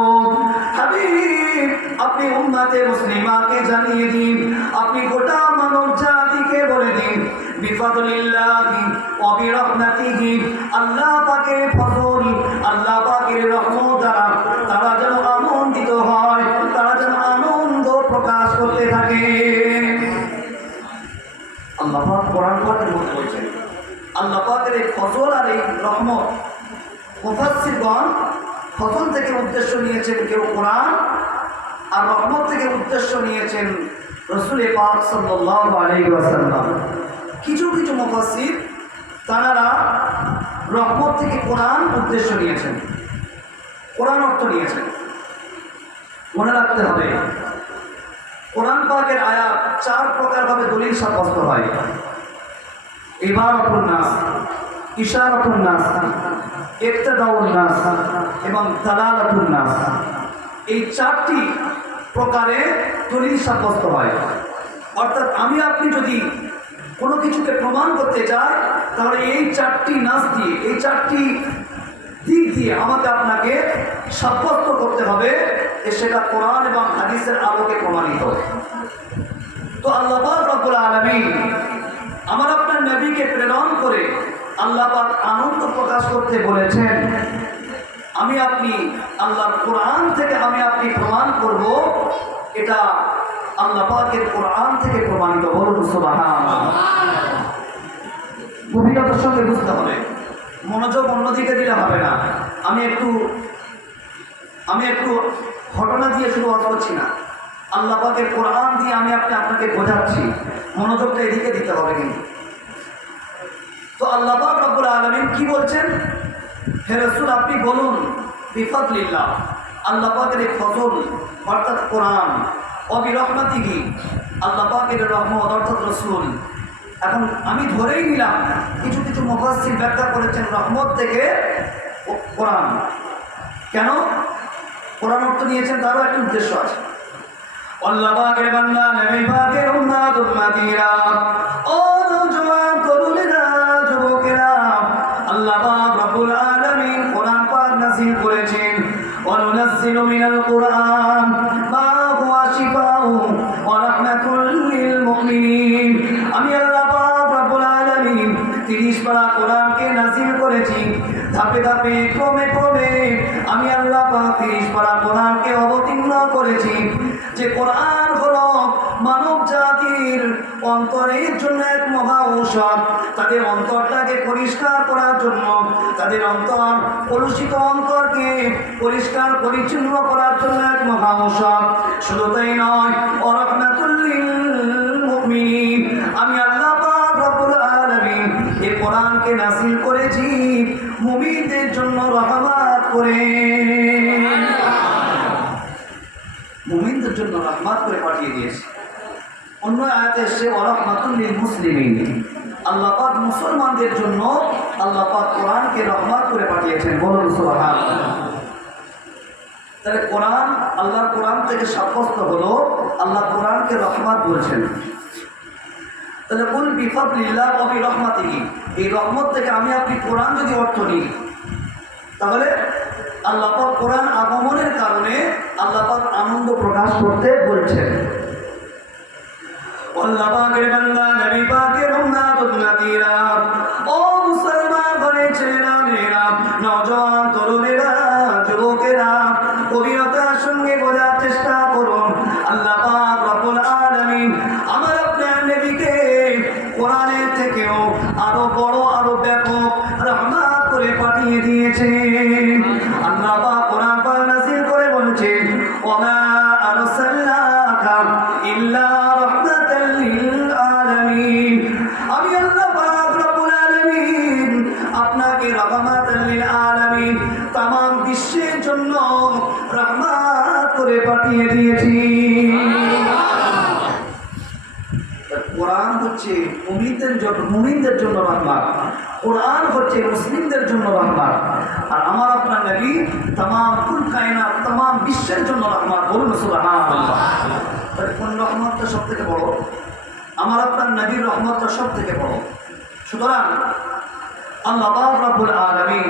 হাবিব আপনি উম্মতে মুসলিমাকে জানিয়ে দিন, আপনি গোটা মানব জাতিকে বলে দিন বিফাদলিল্লাহি ওয়া বিরহমাতিহি, আল্লাহ পাকের ফজল, আল্লাহ পাকের রহমত দ্বারা তারা যেন আনন্দিত হয়, তারা যেন আনন্দ প্রকাশ করতে থাকে। আল্লাহ পাক কোরআন পাকের মধ্যে বলছেন আল্লাহ পাকের এই ফজল আর এই রহমত, মুফাসসিরগণ ফজল থেকে উদ্দেশ্য নিয়েছেন কেউ কোরআন, আর রহমত থেকে উদ্দেশ্য নিয়েছেন রাসূল পাক সাল্লাল্লাহু আলাইহি ওয়াসাল্লাম। কিছু কিছু মুফাসসির তারা রহমত থেকে কোরআন উদ্দেশ্য নিয়েছেন, কোরআন অর্থ নিয়েছেন। মনে রাখতে হবে কোরআন পাকের আয়াত চার প্রকারভাবে দলিল সাব্যস্ত হয়: ইবারাতুন নাস, ইশারাতুন নাস, ইক্তিদাউন নাস এবং দালালাতুন নাস। এই চারটি প্রকারে দলিল সাব্যস্ত হয়। অর্থাৎ আমি আপনি যদি কোনো কিছুকে প্রমাণ করতে চাই, তাহলে এই চারটি নাস দিয়ে, এই চারটি দিক দিয়ে আমাকে আপনাকে সাব্যস্ত করতে হবে যে সেটা কোরআন এবং হাদিসের আলোকে প্রমাণিত। তো আল্লাহ পাক রব্বুল আলামিন আমার আপনার নবীকে প্রেরণ করে আল্লাহ পাক আনন্দ প্রকাশ করতে বলেছেন, আমি আপনি আল্লাহর কোরআন থেকে আমি আপনি প্রমাণ করব, এটা আল্লাহ পাকের কোরআন থেকে প্রমাণিত। বলুন সুবহানাল্লাহ। গভীরতার সঙ্গে বুঝতে হবে, মনোযোগ অন্যদিকে দিলে হবে না। আমি একটু ঘটনা দিয়ে শুধু অর্থ করছি না, আল্লাহ পাকের কোরআন দিয়ে আমি আপনাকে বোঝাচ্ছি, মনোযোগটা এদিকে দিতে হবে কিন্তু। তো আল্লাহ পাক রব্বুল আলামিন কি বলছেন, হে রাসূল আপনি বলুন বিফাদলিল্লাহ, আল্লাহ পাকের এই ফজল অর্থাৎ কোরআন, অবিরহমাতিহি আল্লাহ পাকের রহমত অর্থাৎ রাসূল। এখন আমি ধরেই নিলাম, কিছু কিছু মুফাসসির ব্যাখ্যা করেছেন রহমত থেকে কোরআন। কেন কোরআন অর্থ নিয়েছেন তারও একটা উদ্দেশ্য আছে। আল্লাহ পাকের বান্দা নবী পাকের উম্মত উম্মতিরা, ও নওজোয়ান তরুণেরা, যুবকেরা, আল্লাহ পাক রব্বুল আলামিন কোরআন পাক নাযিল করেছেন। ওয়া নুনাজ্জিলু মিনাল কোরআন মা হুয়া শিফাউ ওয়া রাহমাতুল লিল মুমিনিন। আমি আল্লাহ পাক রব্বুল আলামিন 30 পারা কোরআনকে নাযিল করেছি। ধাপে ধাপে ক্রমে ক্রমে আমি আল্লাহ পাক 30 পারা কোরআনকে অবতীর্ণ করেছি। যে কোরআন হলো মানব জাতির অন্তরের জন্য এক মহা ঔষধ, তাদের অন্তরটাকে পরিষ্কার করার জন্য, তাদের অন্তর কলুষিত অন্তরকে পরিষ্কার পরিচ্ছন্ন করার জন্য এক মহা ঔষধ। শুধু তাই নয়, ওয়া রাহমাতুল লিল মুমিনিন, আমি আল্লাহ পাক রব্বুল আলামিন এই কোরআনকে নাযিল করেছি মুমিনদের জন্য রহমত করে, মুমিনদের জন্য রহমত করে পাঠিয়ে দিয়েছে। অন্য আয়াতে এসে ওয়া রাহমাতুল লিল মুসলিমিন, আল্লাহ পাক মুসলমানদের জন্য আল্লাহ পাক কোরআনকে রহমত করে পাঠিয়েছেন। বলুন সুবহানাল্লাহ। তাহলে কোরআন, আল্লাহর কোরআন থেকে সাব্যস্ত হলো আল্লাহ কোরআনকে রহমত বলছেন। তাহলে কুল বিফাদলিল্লাহ ওয়া বিরহমাতিহি, এই রহমত থেকে আমি আপনি কোরআন যদি অর্থ নিই, তাহলে আল্লাহ পাক কোরআন আগমনের কারণে আল্লাহ পাক আনন্দ প্রকাশ করতে বলছেন। আল্লাহ পাকের বান্দা নবী পাকের উম্মত উম্মতিরা, ও মুসলমান ঘরের ছেলেরা মেয়েরা, নওজোয়ান তরুণেরা, যুবকেরা, গভীরতার সঙ্গে বোঝার চেষ্টা করুন। আল্লাহ পাক রব্বুল আলামিন আমার আপনার নবীকে কোরআনের থেকেও আরো বড়, আরো ব্যাপক রহমত করে পাঠিয়ে দিয়েছেন। আল্লাহ পাক কোরআন পাক নাযিল করে বলেছেন, ওয়া মা আরসালনাকা ইল্লা রাহমাতাল লিল আলামিন, আমি আল্লাহ পাক রব্বুল আলামিন আপনাকে রাহমাতাল লিল আলামিন तमाम বিশ্বের জন্য রহমত করে পাঠিয়ে দিয়েছি। কোরআন হচ্ছে মুমিনদের জন্য রহমত, কোরআন হচ্ছে মুসলিমদের জন্য রহমত, আর আমার আপনার নবী तमाम কুল কায়নাত, तमाम বিশ্বের জন্য রহমত। বলুন সুবহানাল্লাহ। তাহলে কোন রহমতটা সব থেকে বড়? আমার আপনার নবীর রহমতটা সব থেকে বড়। সুতরাং আল্লাহ পাক রব্বুল আলামিন,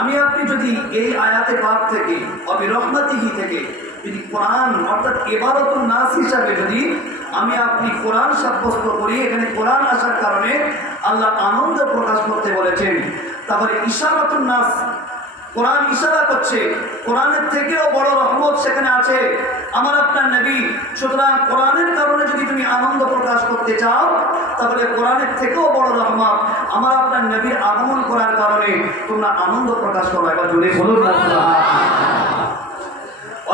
আমি আপনি যদি এই আয়াতে পাক থেকে অবিরহমাতিহি থেকে যদি কোরআন অর্থাৎ ইবারাতুন নাস হিসাবে যদি আমি আপনি কোরআন সাব্যস্ত করি, এখানে কোরআন আসার কারণে আল্লাহ আনন্দ প্রকাশ করতে বলেছেন, তাহলে ইশারাতুন নাস, কোরআন ইশারা করছে কোরআনের থেকেও বড় রহমত সেখানে আছে আমার আপনার নবী। সুতরাং কোরআনের কারণে যদি তুমি আনন্দ প্রকাশ করতে চাও, তাহলে কোরআনের থেকেও বড় রহমত আমার আপনার নবীর আগমন করার কারণে তোমরা আনন্দ প্রকাশ করো। এবার জোরে বলুন না সুবহানাল্লাহ।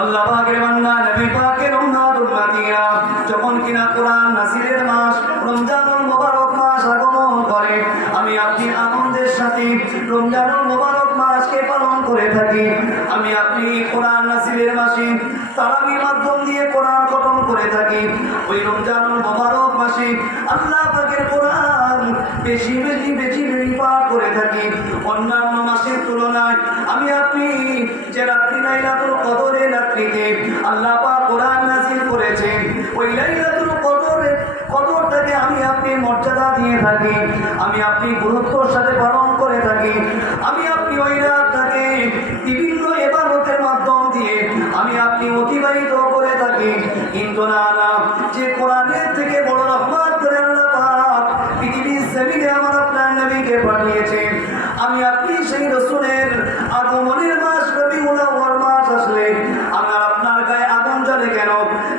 আল্লাহ পাকের বান্দা নবী পাকের উম্মত উম্মতিরা, যখন কিনা কোরআন নাযিলের মাস রমজানুল মুবারক মাস আগমন করে, আমি আপনি আনন্দের সাথে রমজানুল মুবারক মাসকে পালন করে থাকি। আমি আপনি কোরআন নাযিলের মাসে তারাবির মাধ্যম দিয়ে কোরআন খতম করে থাকি। ওই রমজানুল মুবারক মাসে আল্লাহ পাকের কোরআন বেশি বেশি বেশি বেশি পাঠ করে থাকি। অন্যান্য মাসের তুলনায় আমি আপনি যে রাত্রি লাইলাতুল কদরের রাত্রিতে আল্লাহ পাক কোরআন নাযিল করেছেন, ওই লাইলাতুল কদরটাকে আমি আপনি মর্যাদা দিয়ে থাকি, আমি আপনি গুরুত্বর সাথে পালন করে থাকি, আমি আপনি ওই রাতটাকে বিভিন্ন ইবাদতের মাধ্যম দিয়ে আমি আপনি অতিবাহিত করে থাকি। কিন্তু না, যে কোরআনের থেকে বড় রহমত করে আল্লাহ পাক পৃথিবীর জমিনে আমার আপনার নবীকে পাঠিয়েছেন, আমি আপনি সেই রাসূলের আগমনের মাস রবিউল আউয়াল মাস আসলে আমার আপনার গায়ে আগুন জ্বলে কেন?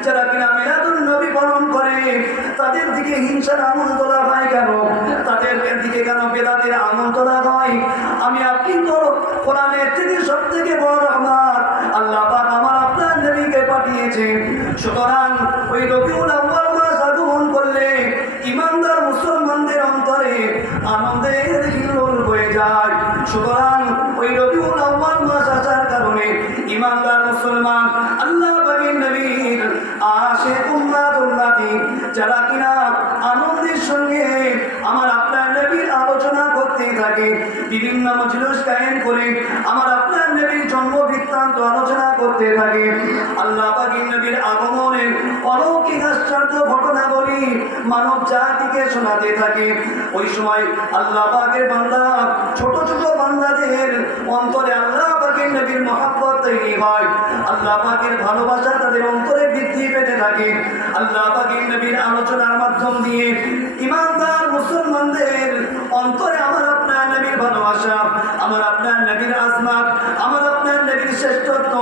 যারা কিনা মিলাদুন নবী পালন করে তাদের দিকে হিংসার আগুন তোলা হয় কেন? তাদের দিকে কেন বেদাতের আগুন তোলা হয়? আমি আপনি তো কোরআনের থেকে সব থেকে বড় রহমত আল্লাহ পাক আমার আপনার নবীকে পাঠিয়েছেন। সুতরাং ওই রবিউল আউয়াল মাস আগমন করলে ইমানদার মুসলমানদের অন্তরে আনন্দের হিল্লোল বয়ে যায়। সুতরাং ওই রবিউল আউয়াল মাস আসার কারণে ইমানদার মুসলমান আল্লাহ পাকের নবীর আশিক উম্মত উম্মতি যারা কিনা আনন্দের সঙ্গে আমার আপনার নবীর আলোচনা করতে থাকে, বিভিন্ন মজলিস কায়েম করে আমার আপনার নবীর জন্ম বৃত্তান্ত আলোচনা করতে থাকে, আল্লাহ পাকের নবীর আগমনের অলৌকিক আশ্চর্য ঘটনাবলী মানব জাতিকে শোনাতে থাকে। ওই সময় আল্লাহ পাকের বান্দা ছোট ছোট বান্দাদের অন্তরে আল্লাহ পাকের নবীর মহব্বত তৈরি হয়, আল্লাহ পাকের ভালোবাসা তাদের অন্তরে বৃদ্ধি পেতে থাকে। আল্লাহ পাকের নবীর আলোচনার মাধ্যম দিয়ে ইমানদার মুসলমানদের অন্তরে আমার আপনার নবীর ভালোবাসা, আমার আপনার নবীর আজমাত, আমার আপনার নবীর শ্রেষ্ঠত্ব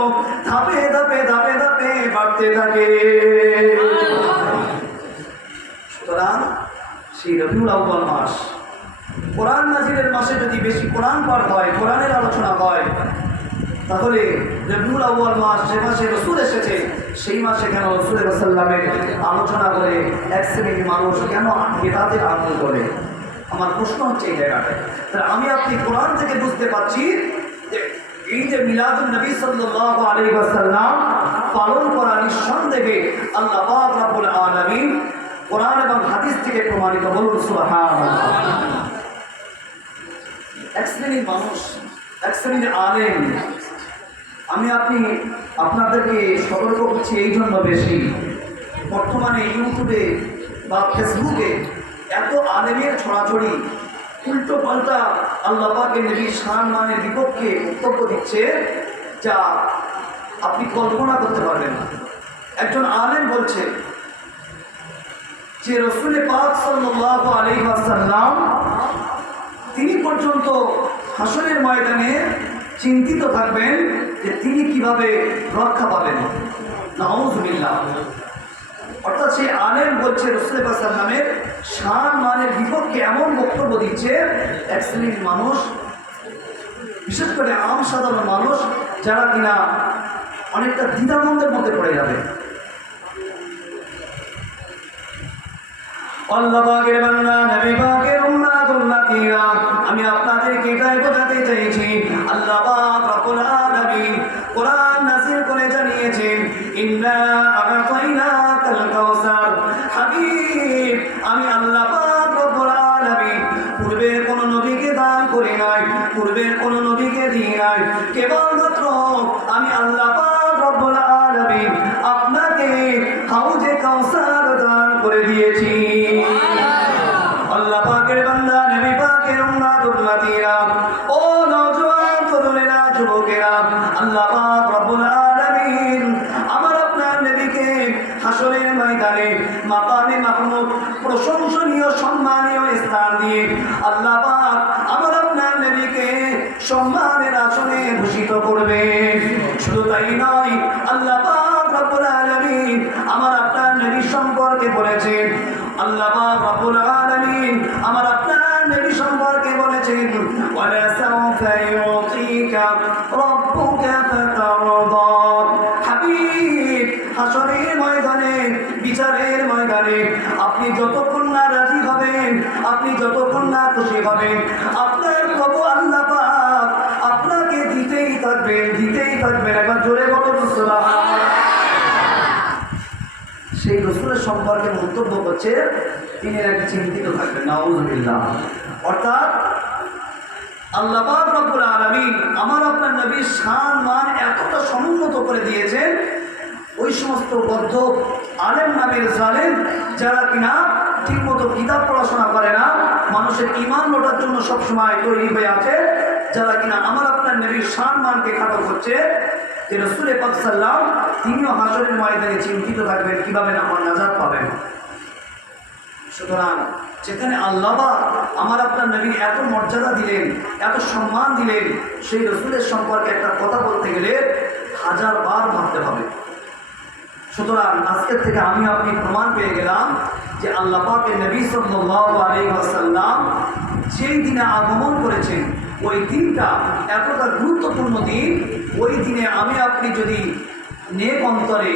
ধাপে ধাপে ধাপে ধাপে বাড়তে থাকে। সুতরাং সেই রবিউল আউয়াল মাস কোরআন নাজিলের মাসে যদি বেশি কোরআন পাঠ হয়, কোরআনের আলোচনা হয়, তাহলে রবিউল আউয়াল মাস যে মাসে রসুল এসেছে সেই মাসে কেন রসুল সাল্লামের আলোচনা করে এক শ্রেণীর মানুষ কেন বেদাতের আমল করে? আমার প্রশ্ন হচ্ছে এই জায়গাটায়। তাহলে আমি আপনি কোরআন থেকে বুঝতে পারছি যে এই যে মিলাদুন নবী সাল্লাল্লাহু আলাইহি ওয়াসাল্লাম পালন করা নিঃসন্দেহে আল্লাহ পাক রব্বুল আলামিন কোরআন এবং হাদিস থেকে প্রমাণিত। বলুন সুবহানাল্লাহ। এক শ্রেণীর মানুষ, এক শ্রেণীর আলেম, আমি আপনি আপনাদেরকে সতর্ক করছি এই জন্য বেশি, বর্তমানে ইউটিউবে বা ফেসবুকে এত আলেমের ছড়াছড়ি, উল্টো পাল্টা আল্লাহ পাকের নবীর শান মানের বিপক্ষে বক্তব্য দিচ্ছে যা আপনি কল্পনা করতে পারবেন না। একজন আলেম বলছে যে রাসূল পাক সাল্লাল্লাহু আলাইহি ওয়াসাল্লাম তিনি পর্যন্ত হাসরের ময়দানে চিন্তিত থাকবেন যে তিনি কিভাবে রক্ষা পাবেন। নাউযুবিল্লাহ। অর্থাৎ সেই আলেম বলছে রাসূল পাক সাল্লামের শান মানের বিপক্ষে এমন বক্তব্য দিচ্ছে এক শ্রেণীর মানুষ, বিশেষ করে আম সাধারণ মানুষ যারা কিনা অনেকটা দ্বিধাদ্বন্দ্বের মধ্যে পড়ে যাবে। আল্লাহ পাকের বান্দা, নবী পাকের উম্মত উম্মতিরা, আমি আপনাদেরকে এটাই বোঝাতে চাইছি, আল্লাহ পাক রব্বুল আলামিন কোরআন নাযিল করে জানিয়েছেন, ইন্না আ'তাইনাকাল কাউসার। হাবিব, আমি আল্লাহ পাক রব্বুল আলামিন পূর্বের কোন নবীকে দান করি নাই, পূর্বের কোন নবীকে দিই নাই, কেবলমাত্র আমি আল্লাহ পাক রব্বুল আলামিন আপনাকে হাউজে কাউসার দান করে দিয়েছি। আল্লাহ পাকের বান্দা, নবী পাকের উম্মত উম্মতিরা, ও নওজোয়ান তরুণেরা, যুবকেরা, আল্লাহ পাক রব্বুল আলামিন আমার আপনার নবীকে হাসরের ময়দানে মাকামে মাহমুদ প্রশংসনীয় সম্মানীয় স্থান দিয়ে আল্লাহ পাক আমার আপনার নবীকে সম্মানের আসনে ভূষিত করবে। শুধু তাই নয়, আল্লাহ পাক রব্বুল আলামিন আমার আপনার নবী সম্পর্কে বলেছেন, আল্লাহ পাক রব্বুল আলামিন আমার আপনার নবী সম্পর্কে বলেছেন, ওয়ালা সাউফা ইউতিকা রাব্বুকা ফাতারদা। হাবিব, হাসরের ময়দানে, বিচারের ময়দানে আপনি যতক্ষণ না রাজি হবেন, আপনি যতক্ষণ না খুশি হবেন, আপনার প্রভু আল্লাহ পাক আপনাকে দিতেই থাকবেন, দিতেই থাকবেন। একবার জোরে বলুন সুবহানাল্লাহ। সেই রাসূলের সম্পর্কে মন্তব্য করছে তিনি নাকি চিন্তিত থাকবেন। নাউযুবিল্লাহ। অর্থাৎ আল্লাহ পাক রব্বুল আলামিন আমার আপনার নবীর শান মান এতটা সমুন্নত করে দিয়েছেন, ওই সমস্ত বদ্ধ আলেম নামের জালেম যারা কিনা ঠিকমতো কিতাব পড়াশোনা করে না, মানুষের ঈমান লোটার জন্য সবসময় তৈরি হয়ে আছে, যারা কিনা আমার আপনার নবীর সম্মানকে খাটো করছে, যে রাসূল পাক সাল্লাল্লাহু আলাইহি ওয়াসাল্লাম তিনিও হাসরের ময়দানে চিন্তিত থাকবেন কিভাবে নাজাত পাবেন। সুতরাং যেখানে আল্লাহ আমার আপনার নবীর এত মর্যাদা দিলেন, এত সম্মান দিলেন, সেই রাসূলের সম্পর্কে একটা কথা বলতে গেলে 1000 বার ভাবতে হবে। সুতরাং আজকের থেকে আমি আপনি প্রমাণ পেয়ে গেলাম যে আল্লাহ পাকের নবী সাল্লাল্লাহু আলাইহি ওয়াসাল্লাম যেই দিনে আগমন করেছেন ওই দিনটা এতটা গুরুত্বপূর্ণ দিন। ওই দিনে আমি আপনি যদি নেক অন্তরে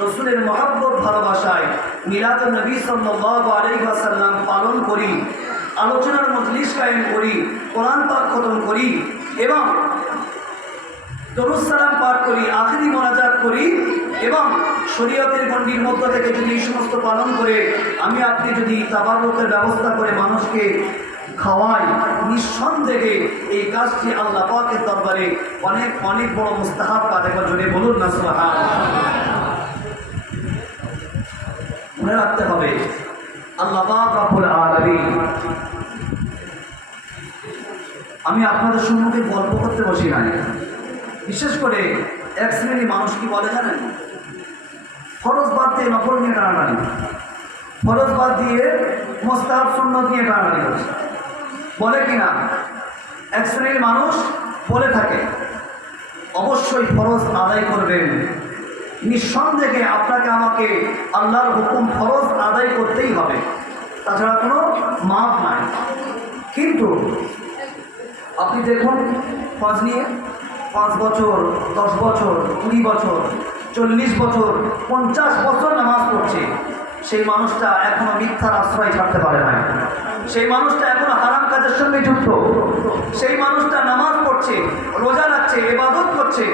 রাসূলের মহব্বত ভালোবাসায় মিলাদুন নবী সাল্লাল্লাহু আলাইহি ওয়াসাল্লাম পালন করি, আলোচনার মজলিস কায়েম করি, কোরআন পাক খতম করি এবং দরুদ সালাম পাঠ করি, আখিরি মোনাজাত করি এবং শরীয়তের গণ্ডির মধ্য থেকে যদি এই সমস্ত পালন করে আমি আপনি যদি তাবারুকের ব্যবস্থা করে মানুষকে খাওয়াই, নিঃসন্দেহে এই কাজটি আল্লাহ পাকের দরবারে অনেক অনেক বড় মুস্তাহাব কাজ। একবার জোরে বলুন না সুবহানাল্লাহ। মনে রাখতে হবে আল্লাহ পাক রব্বুল আলামিন, আমি আপনাদের সম্মুখে গল্প করতে বসি নাই। বিশেষ করে এক শ্রেণী মানুষ কি বলে জানেন, ফরজ বাদ দিয়ে নফল নিয়ে টানাটানি, ফরজ বাদ দিয়ে মুস্তাহাব সুন্নত নিয়ে টানাটানি করছে, বলে কিনা এক শ্রেণীর মানুষ বলে থাকে অবশ্যই ফরজ আদায় করবেন, নিঃসন্দেহে আপনাকে আমাকে আল্লাহর হুকুম ফরজ আদায় করতেই হবে, তাছাড়া কোনো মাপ নাই। কিন্তু আপনি দেখুন ফরজ নিয়ে 5 বছর, 10 বছর, 20 বছর, 40 বছর, 50 বছর নামাজ পড়ছে, সেই মানুষটা এখনো মিথ্যার আশ্রয় ছাড়তে পারে না, সেই মানুষটা এখনো হারাম কাজের সঙ্গে যুক্ত, সেই মানুষটা নামাজ পড়ছে, রোজা রাখছে, ইবাদত করছে,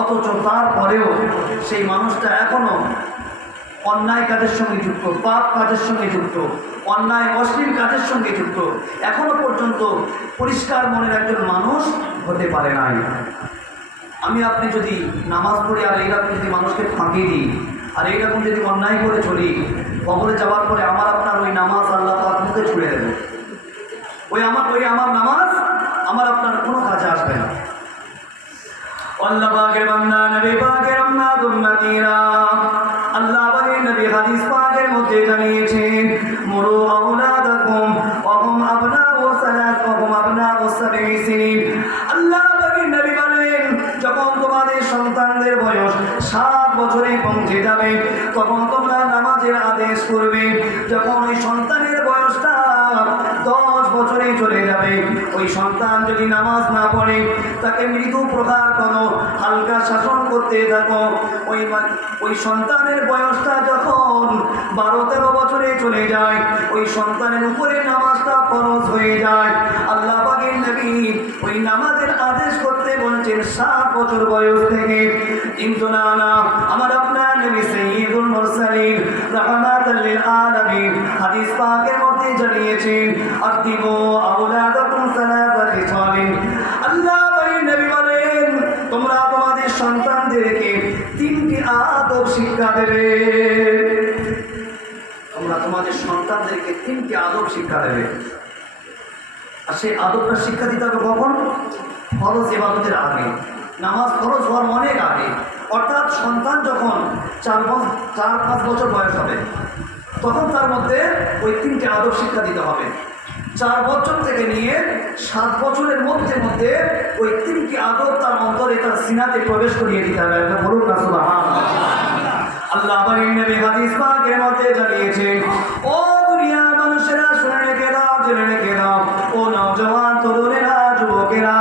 অথচ তারপরেও সেই মানুষটা এখনো অন্যায় কাজের সঙ্গে যুক্ত, পাপ কাজের সঙ্গে যুক্ত, অন্যায় অশ্লীল কাজের সঙ্গে যুক্ত, এখনো পর্যন্ত পরিষ্কার মনের একজন মানুষ হতে পারে নাই। আমি আপনি যদি নামাজ পড়ি আর এইরকম যদি মানুষকে ফাঁকি দিই আর এইরকম যদি অন্যায় করে চলি, কবরে যাওয়ার পরে আমার আপনার ওই নামাজ আল্লাহ পাক মুখে ছুঁড়ে দেবে, ওই আমার নামাজ আমার আপনার কোনো কাজে আসবে না। আল্লাহ পাকের বান্দা নবী পাকের উম্মত উম্মতিরা, আল্লাহ পাকের নবী হাদিস পাকের মধ্যে জানিয়েছেন মুরু আওলাদাকুম ওয়া হুম আবনাউ সালাত ওয়া হুম আবনাউ সাবঈ সিনিন। আল্লাহ পাকের নবী বলেন যখন তোমাদের সন্তানদের বয়স 7 বছরে পৌঁছে যাবে তখন তোমরা নামাজের আদেশ করবে। যখন ওই সন্তানের বয়সটা 10 বছরে চলে যাবে, ওই সন্তান যদি নামাজ না পড়ে তাকে মৃদু প্রহার করো, হালকা শাসন করতে থাকো। ওই সন্তানের বয়সটা যখন 12-13 বছরে চলে যায়, ওই সন্তানের উপরে নামাজটা ফরজ হয়ে যায়। আল্লাহ পাকের নবী ওই নামাজের আদেশ করতে বলছেন 7 বছর বয়স থেকে। কিন্তু না, আমার আপনার নবী সাইয়্যিদুল মুরসালিন রাহমাতাল লিল আলামিন হাদিস পাকের মধ্যে জানিয়েছেন আতিবু আওলাদাকুম সালাতা খিসালিন। আল্লাহ পাকের নবী বলেন তোমরা তোমাদের সন্তানদেরকে 3টি আদব শিক্ষা দেবে, তোমরা তোমাদের সন্তানদেরকে 3টি আদব শিক্ষা দেবে। আর সেই আদবটা শিক্ষা দিতে হবে কখন? ফরজ ইবাদতের আগে, নামাজ ফরজ হওয়ার অনেক আগে, অর্থাৎ সন্তান যখন 4-5 বছর বয়স হবে তখন তার মধ্যে ওই 3টি আদব শিক্ষা দিতে হবে। 4 বছর থেকে নিয়ে 7 বছরের মধ্যে ওই 3টি আদব তার অন্তরে, তার সিনাতে প্রবেশ করিয়ে দিতে হবে। বলুন না সুবহানাল্লাহ। আল্লাহ পাকের নবী হাদিস পাকের মধ্যে জানিয়েছেন ও দুনিয়ার মানুষেরা শুনে রেখে দাও, জেনে রেখে দাও, ও নওজওয়ান তরুণেরা, যুবকেরা,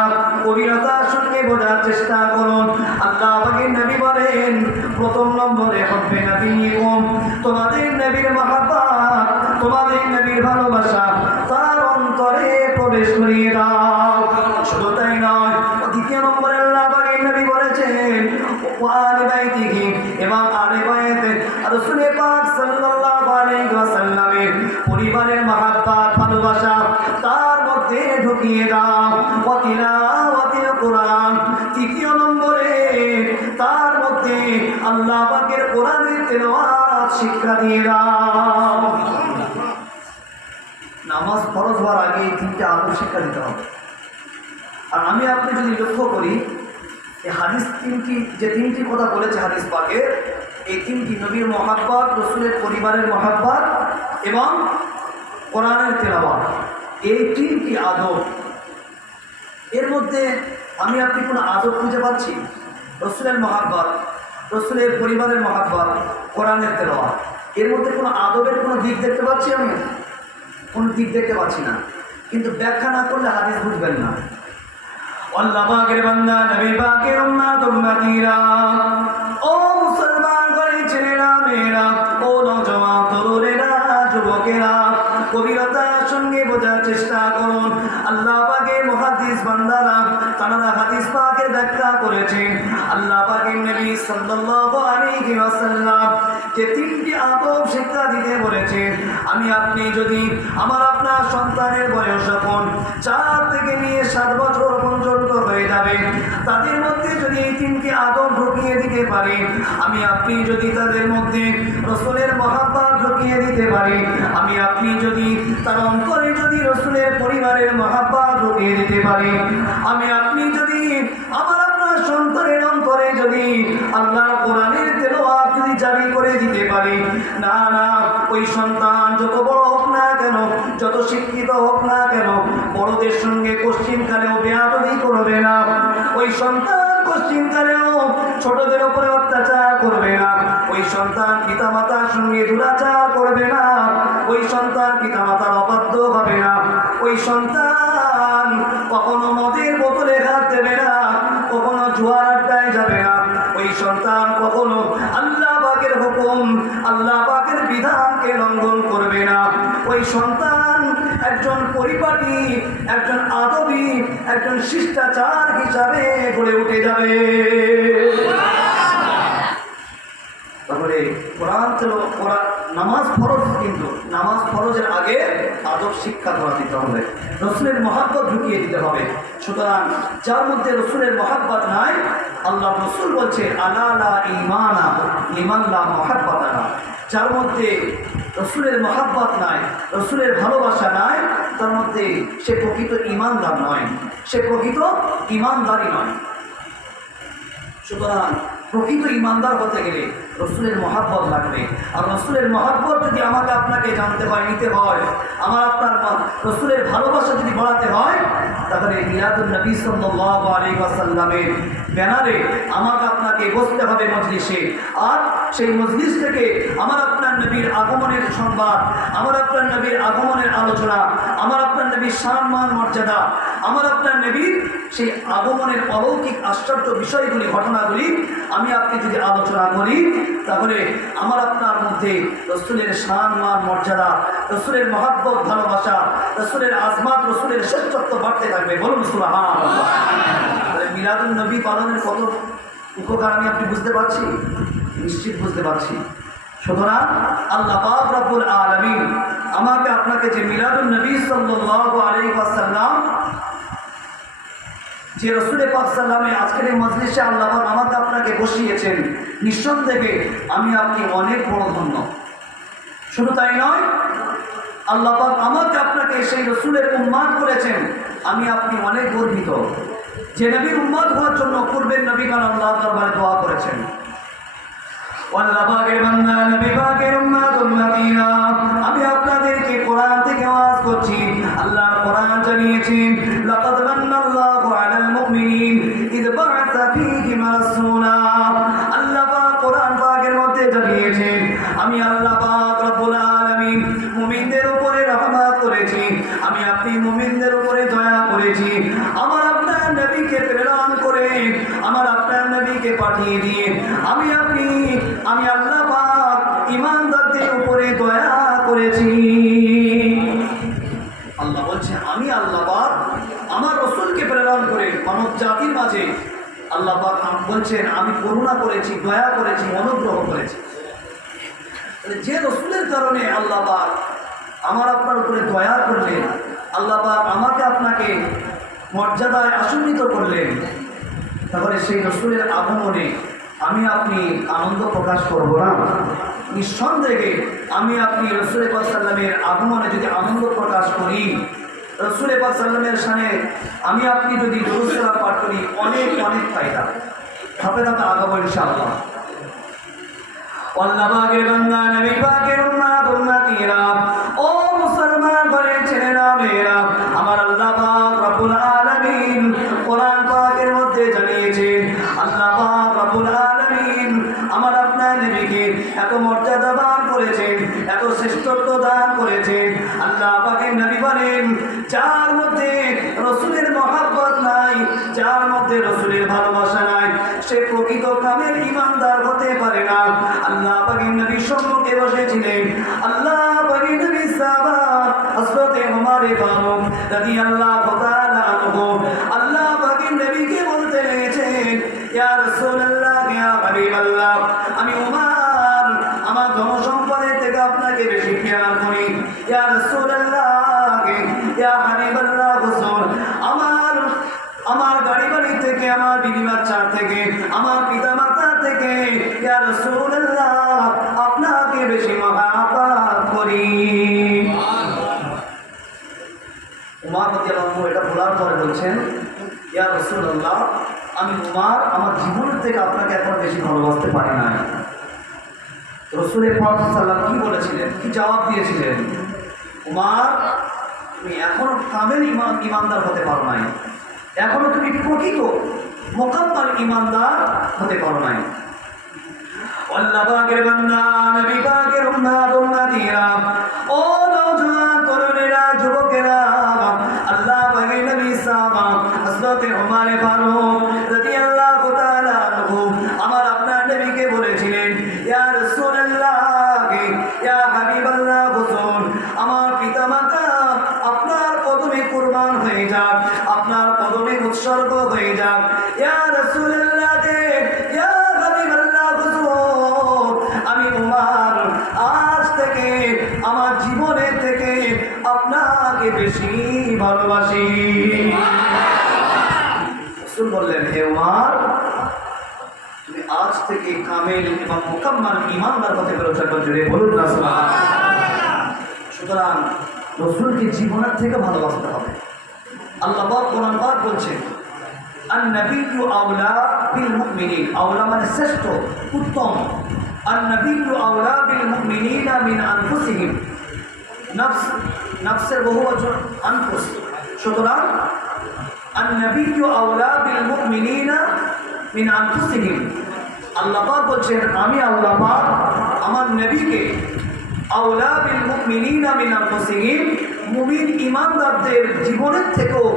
গভীরতার সঙ্গে বোঝার চেষ্টা করুন। আল্লাহ পাকের নবী বলেন প্রথম নম্বরে হব্বে নবীকুম, তোমাদের নবীর মহব্বত, তোমাদের নবীর ভালোবাসা তার অন্তরে প্রবেশ করিয়ে দাও। শুধু তাই নয়, দ্বিতীয় নম্বরে আল্লাহ পাকের নবী বলেছেন ওয়ালি বাইতিহি, এবং আলে বাইতে রাসূল পাক সাল্লাল্লাহু আলাইহি ওয়াসাল্লামের পরিবারের মহব্বত ভালোবাসা তার মধ্যে ঢুকিয়ে দাও। ওয়া তিলাওয়াতিল কোরআন, তৃতীয় নম্বরে তার মধ্যে আল্লাহ পাকের কোরআনের তেলাওয়াত শিক্ষা দিয়ে দাও। নামাজ ফরজ হওয়ার আগে এই তিনটে আদব শিক্ষা দিতে হবে। আর আমি আপনি যদি লক্ষ্য করি এই হাদিস তিনটি কথা বলেছে হাদিস পাকে, এই তিনটি নবীর মহাব্বত, রসুলের পরিবারের মহাব্বত এবং কোরআনের তেলাওয়াত, এই তিনটি আদব। এর মধ্যে আমি আপনি কোনো আদব খুঁজে পাচ্ছি? রসুলের মহাব্বত, রসুলের পরিবারের মহাব্বত, কোরআনের তেলাওয়াত, এর মধ্যে কোনো আদবের কোনো দিক দেখতে পাচ্ছি? আমি কোনো দিক দেখতে পাচ্ছি না। কিন্তু ব্যাখ্যা না করলে হাদিস বুঝবেন না। আল্লাহ পাকের বান্দা, নবী পাকের উম্মত উম্মতিরা, ও মুসলমান ভাই ছেলেরা মেয়েরা, ও নওজওয়ান তরুণেরা যুবকেরা, গভীরতার সঙ্গে বোঝার চেষ্টা করুন। আল্লাহ পাকের মুহাদ্দিস বান্দারা তারা হাদিস পাকের ব্যাখ্যা করেছেন। আল্লাহ পাকের নবী সাল্লাল্লাহু আলাইহি ওয়াসাল্লাম যে তিনটি আদব শিক্ষা দিতে বলেছেন, আমি আপনি যদি আমার আপনার সন্তানের বয়স এখন 4 থেকে নিয়ে 7 বছর পর্যন্ত হয়ে যাবে, তাদের মধ্যে যদি এই তিনটি আদব ঢুকিয়ে দিতে পারি, আমি আপনি যদি তাদের মধ্যে রসুলের মহাব্বত ঢুকিয়ে দিতে পারি, আমি আপনি যদি তার অন্তরে যদি রসুলের পরিবারের মহাব্বত ঢুকিয়ে দিতে পারি, আমি আপনি যদি আমার আপনার সন্তানের অন্তরে যদি আল্লাহর কোরআনের তেলাওয়াত যদি জারি করে দিতে পারি, না না, ওই সন্তান যত বড় হোক না কেন, যত শিক্ষিত হোক না কেন, বড়দের সঙ্গে কোশ্চিনকালেও বেয়াদবি করবে না। ওই সন্তান কোশ্চিনকালেও ছোটদের উপরে অত্যাচার করবে না। ওই সন্তান পিতামাতার সঙ্গে দুরাচার করবে না। ওই সন্তান পিতামাতার অবাধ্য হবে না। ওই সন্তান কখনো মদের বোতলে হাত দেবে না, কখনো জুয়ার আড্ডায় যাবে না। ওই সন্তান কখনো আল্লাহ পাকের হুকুম, আল্লাহ পাকের বিধানকে লঙ্ঘন করবে না। ওই সন্তান একজন পরিপাটি, একজন আদবী, একজন শিষ্টাচার হিসাবে গড়ে উঠে যাবে। তারপরে নামাজ ফরজ, কিন্তু নামাজ ফরজের আগে আদব শিক্ষা করা দিতে হবে, রসুলের মহাব্বত ঢুকিয়ে দিতে হবে। সুতরাং যার মধ্যে রসুলের মহাব্বত নাই, আল্লাহ রসুল বলছে আলা লা ঈমানা লিমান লা মুহাব্বতা না, যার মধ্যে রসুলের মহাব্বত নাই, রসুলের ভালোবাসা নাই, তার মধ্যে সে প্রকৃত ঈমানদার নয়, সে প্রকৃত ঈমানদারই নয়। সুতরাং প্রকৃত ঈমানদার হতে গেলে রসুলের মহাব্বত লাগবে। আর রসুলের মহাব্বত যদি আমাকে আপনাকে জানতে হয়, নিতে হয়, আমার আপনার রসুলের ভালোবাসা যদি বাড়াতে হয়, তাহলে মিলাদুন নবী সাল্লাল্লাহু আলাইহি ওয়াসাল্লামের ব্যানারে আমাকে আপনাকে বসতে হবে মজলিসে। আর সেই মজলিস থেকে আমার আপনার নবীর আগমনের সংবাদ, আমার আপনার নবীর আগমনের আলোচনা, আমার আপনার নবীর সম্মান মর্যাদা, আমার আপনার নবীর সেই আগমনের অলৌকিক আশ্চর্য বিষয়গুলি, ঘটনাগুলি আমি আপনি যদি আলোচনা করি, তাহলে আমার আপনার মধ্যে রসুলের সম্মান মর্যাদা, রসুলের মহাব্বত ভালোবাসা, রসুলের আজমাত, রসুলের শ্রেষ্ঠত্ব বাড়তে থাকবে। বলুন সুবহানাল্লাহ। মিলাদুন নবী পালনের কত উপকার আমি আপনি বুঝতে পারছি, নিশ্চিত বুঝতে পারছি। সুতরাং আল্লাহ পাক রব্বুল আলামিন আমাকে আপনাকে যে মিলাদুন নবী সাল্লাল্লাহু আলাইহি ওয়াসাল্লাম, যে রসুল পাক সাল্লামে আজকের এই মজলিসে আল্লাহ পাক আমাকে আপনাকে বসিয়েছেন, নিঃসন্দেহে আমি আপনি অনেক বড় ধন্য। শুধু তাই নয়, আল্লাহ পাক আমাকে আপনাকে সেই রসুলের উম্মাত করেছেন, আমি আপনি অনেক গর্বিত যে নবীর উম্মাত হওয়ার জন্য পূর্বের নবীগণ আল্লাহ দরবারে দোয়া করেছেন। আল্লাহ পাকের বান্দা, নবী পাকের উম্মাত উম্মতিরা, আমি আপনাদেরকে কোরআন থেকে ওয়াজ করছি। আল্লাহ কোরআন জানিয়েছেন, লাকাদ মান্নাল্লাহু আলাল মুমিনিন ইয বা'আসা ফীহিম রাসূলা। আল্লাহ পাক কোরআন পাকের মধ্যে জানিয়েছেন, আমি আল্লাহ পাক রব্বুল আলামিন মুমিনদের উপরে রহমত করেছি, আমি আপনি মুমিনদের উপরে দয়া করেছি। আমার আপনার নবীকে প্রেরণ করে, আমার আপনার নবীকে পাঠিয়ে দিয়ে আমি আল্লাহ পাক ঈমানদারদের উপরে দয়া করেছি। আল্লাহ বলছে, আমি আল্লাহ পাক আমার রসুলকে প্রেরণ করে মানব জাতির মাঝে আল্লাহ পাক বলছেন আমি করুণা করেছি, দয়া করেছি, অনুগ্রহ করেছি। যে রসুলের কারণে আল্লাহ পাক আমার আপনার উপরে দয়া করলেন, আল্লাহ পাক আমাকে আপনাকে মর্যাদায় আসন্নিত করলেন, তাহলে সেই রসুলের আগমনে আমি আপনি আনন্দ প্রকাশ করব না? নিঃসন্দেহে আমি আপনি রসুল পাক সাল্লামের আগমনে যদি আনন্দ প্রকাশ করি, রসুল পাক সাল্লামের শানে আমি আপনি যদি দরুদ সালাম পাঠ করি, অনেক অনেক ফায়দা ধাপে ধাপে আগাবো ইনশাআল্লাহ। আল্লাহ পাকের বান্দা, নবী পাকের উম্মত উম্মতিরা, ও মুসলমান ঘরের ছেলেরা মেয়েরা, আমার আল্লাহ পাক রব্বুল আলামিন কোরআন পাকের মধ্যে জানিয়েছেন, আল্লাহ পাক রব্বুল আলামিন আমার আপনার নবীকে এত মর্যাদা দান করেছেন, এত শ্রেষ্ঠত্ব দান করেছেন। আল্লাহ পাকের নবী বলেন, যার মধ্যে রসুলের মহব্বত নাই, যার মধ্যে রসুলের ভালোবাসা নাই, সে প্রকৃত কামের ঈমানদার হতে পারে না। আল্লাহ পাকের নবীর সম্মুখে বসেছিলেন আল্লাহ পাকের নবী সাহাবা হযরত ওমর ফারুক রাদিয়াল্লাহু তাআলা আনহু। আল্লাহ পাকের নবীকে বলতে লেগেছেন, ইয়া রাসূলুল্লাহ, ইয়া হাবিবাল্লাহ, আমি ওমর আমার ধনসম্পদের থেকে আপনাকে বেশি প্রিয় করি। ইয়া রাসূলুল্লাহ, ইয়া হাবিবাল্লাহ, হুজুর আমার গাড়ি বাড়ি থেকে, আমার বিবি বাচ্চা থেকে, আমার পিতা মাতা থেকে, ইয়া রাসূলুল্লাহ, আপনাকে বেশি মহব্বত করি। উমর রাদিয়াল্লাহু আনহু এটা বলার পরে বলছেন, ইয়া রাসূলুল্লাহ, আমি উমর আমার জীবনের থেকে আপনাকে এখন বেশি ভালোবাসতে পারি না। রাসূল পাক সাল্লাল্লাহু আলাইহি ওয়াসাল্লাম কি বলেছিলেন, কি জবাব দিয়েছিলেন? উমর, তুমি এখনো কামেল ঈমানদার হতে পারো নাই, এখনো তুমি প্রকৃত মুকাম্মাল ঈমানদার হতে পারো নাই। আল্লাহ পাকের বান্দা, নবী পাকের উম্মত উম্মতিরা, ও নওজোয়ান তরুণেরা, যুবকেরা, আল্লাহ পাকের নবী সাহাবা হযরত ওমর ফারুক রাদিয়াল্লাহু তাআলা আনহু আমার আপনার নবীকে বলেছিলেন, ইয়া রাসূলুল্লাহ, ইয়া হাবিবাল্লাহ, হুজুর আমার পিতামাতা আপনার কদমে কুরবান হয়ে যাক, আপনার কদমে উৎসর্গ হয়ে যাক। ইয়া রাসূলুল্লাহ, ইয়া হাবিবাল্লাহ, হুজুর আমি উমর আজ থেকে আমার জীবনের থেকে আপনাকে বেশি ভালোবাসি। রাসূল বললেন, হে উমর, তুমি আজ থেকে কামেল এবং মুকাম্মাল ঈমানদার হতে পেরেছো। জোরে বলুন না সুবহানাল্লাহ। সুতরাং রাসূলকে জীবনের থেকে ভালোবাসতে হবে। আল্লাহ পাক কোরআন পাক বলছেন, আন-নাবিয়্যু আওলা বিল মুমিনিন, আওলা মানে শ্রেষ্ঠ, উত্তম। আন-নাবিয়্যু আওলা বিল মুমিনিনা মিন আনফুসিহিম, নফসের বহুবচন আনফুস। সুতরাং আন-নাবিয়্যু আওলা বিল মুমিনিনা মিন আনফুসিহিম, আল্লাহ পাক বলছেন, আমি আল্লাহ পাক আমার নবীকে আওলা বিল মুমিনিনা মিন আনফুসিহিম, মুমিন ঈমানদারদের জীবনের থেকেও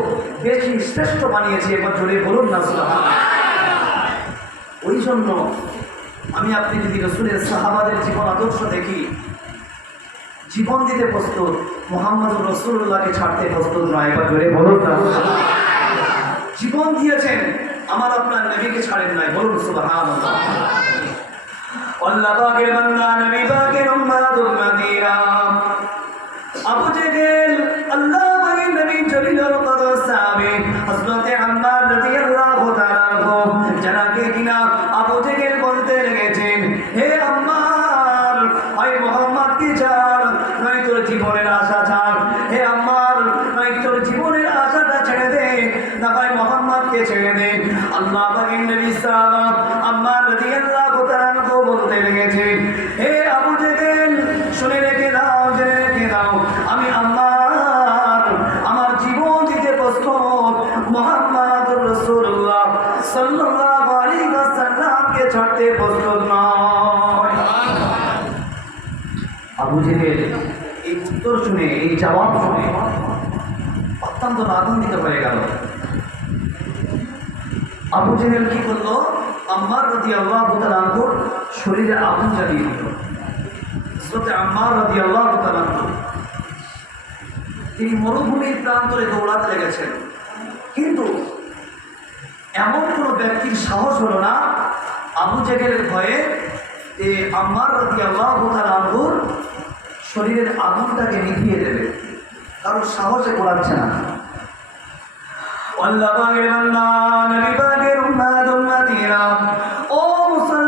বেশি শ্রেষ্ঠ বানিয়েছে। এবার জোরে বলুন না সুবহানাল্লাহ। ওই জন্য আমি আপনি যদি রাসূলের সাহাবাদের জীবন আদর্শ দেখি, জীবন দিতে প্রস্তুত, মুহাম্মদুর রাসূলুল্লাহকে ছাড়তে প্রস্তুত নয়। এবার জোরে বলুন না সুবহানাল্লাহ। জীবন দিয়েছেন, আমার আপনার নবীকে ছাড়েন নাই। বলুন সুবহানাল্লাহ। আল্লাহ পাকের বান্দা, নবী পাকের উম্মত উম্মতিরা, আবু জেহেল আল্লাহ পাকের নবী জলিলুল কদর সাহাবী হযরত আম্মার রাদিয়াল্লাহু তাআলা আনহু, যাকে কিনা আবু জেহেল বলতে লেগেছেন, হে আম্মার, হয় মুহাম্মদকে ছাড়, নয় তোর জীবনের আশা ছাড়। হে আম্মার, নয় তোর জীবনের আশাটা ছেড়ে দে, না হয় মুহাম্মদকে ছেড়ে দে। আল্লাহ পাকের নবী সাহাবা আম্মার রাদিয়াল্লাহু তাআলা আনহু বলতে লেগেছেন, হে আবু জেহেল, শুনে রেখে দাও, জেনে রেখে দাও, আমি আম্মার আমার জীবন দিতে প্রস্তুত, মুহাম্মদুর রাসূলুল্লাহ সাল্লাল্লাহু আলাইহি ওয়াসাল্লামকে ছাড়তে প্রস্তুত নয়। আবু জেহেল এই উত্তর শুনে, এই জবাব শুনে অত্যন্ত আনন্দিত হয়ে গেল। আবু জেহেল কি করলো, আম্মার রাদিয়াল্লাহু তাআলা আনহুর শরীরে আগুন জ্বালিয়ে দিল। হযরত আম্মার রাদিয়াল্লাহু তাআলা আনহু তিনি মরুভূমির প্রান্তরে দৌড়াতে লেগেছেন, কিন্তু এমন কোনো ব্যক্তির সাহস হলো না আবু জেহেলের ভয়ে যে আম্মার রাদিয়াল্লাহু তাআলা আনহুর শরীরের আগুনটাকে নিভিয়ে দেবে, কারণ সাহসে গোলাচ্ছে না। আল্লাহ পাকের বান্দা, নবী পাকের উম্মত উম্মতিরা, ও মুসলমান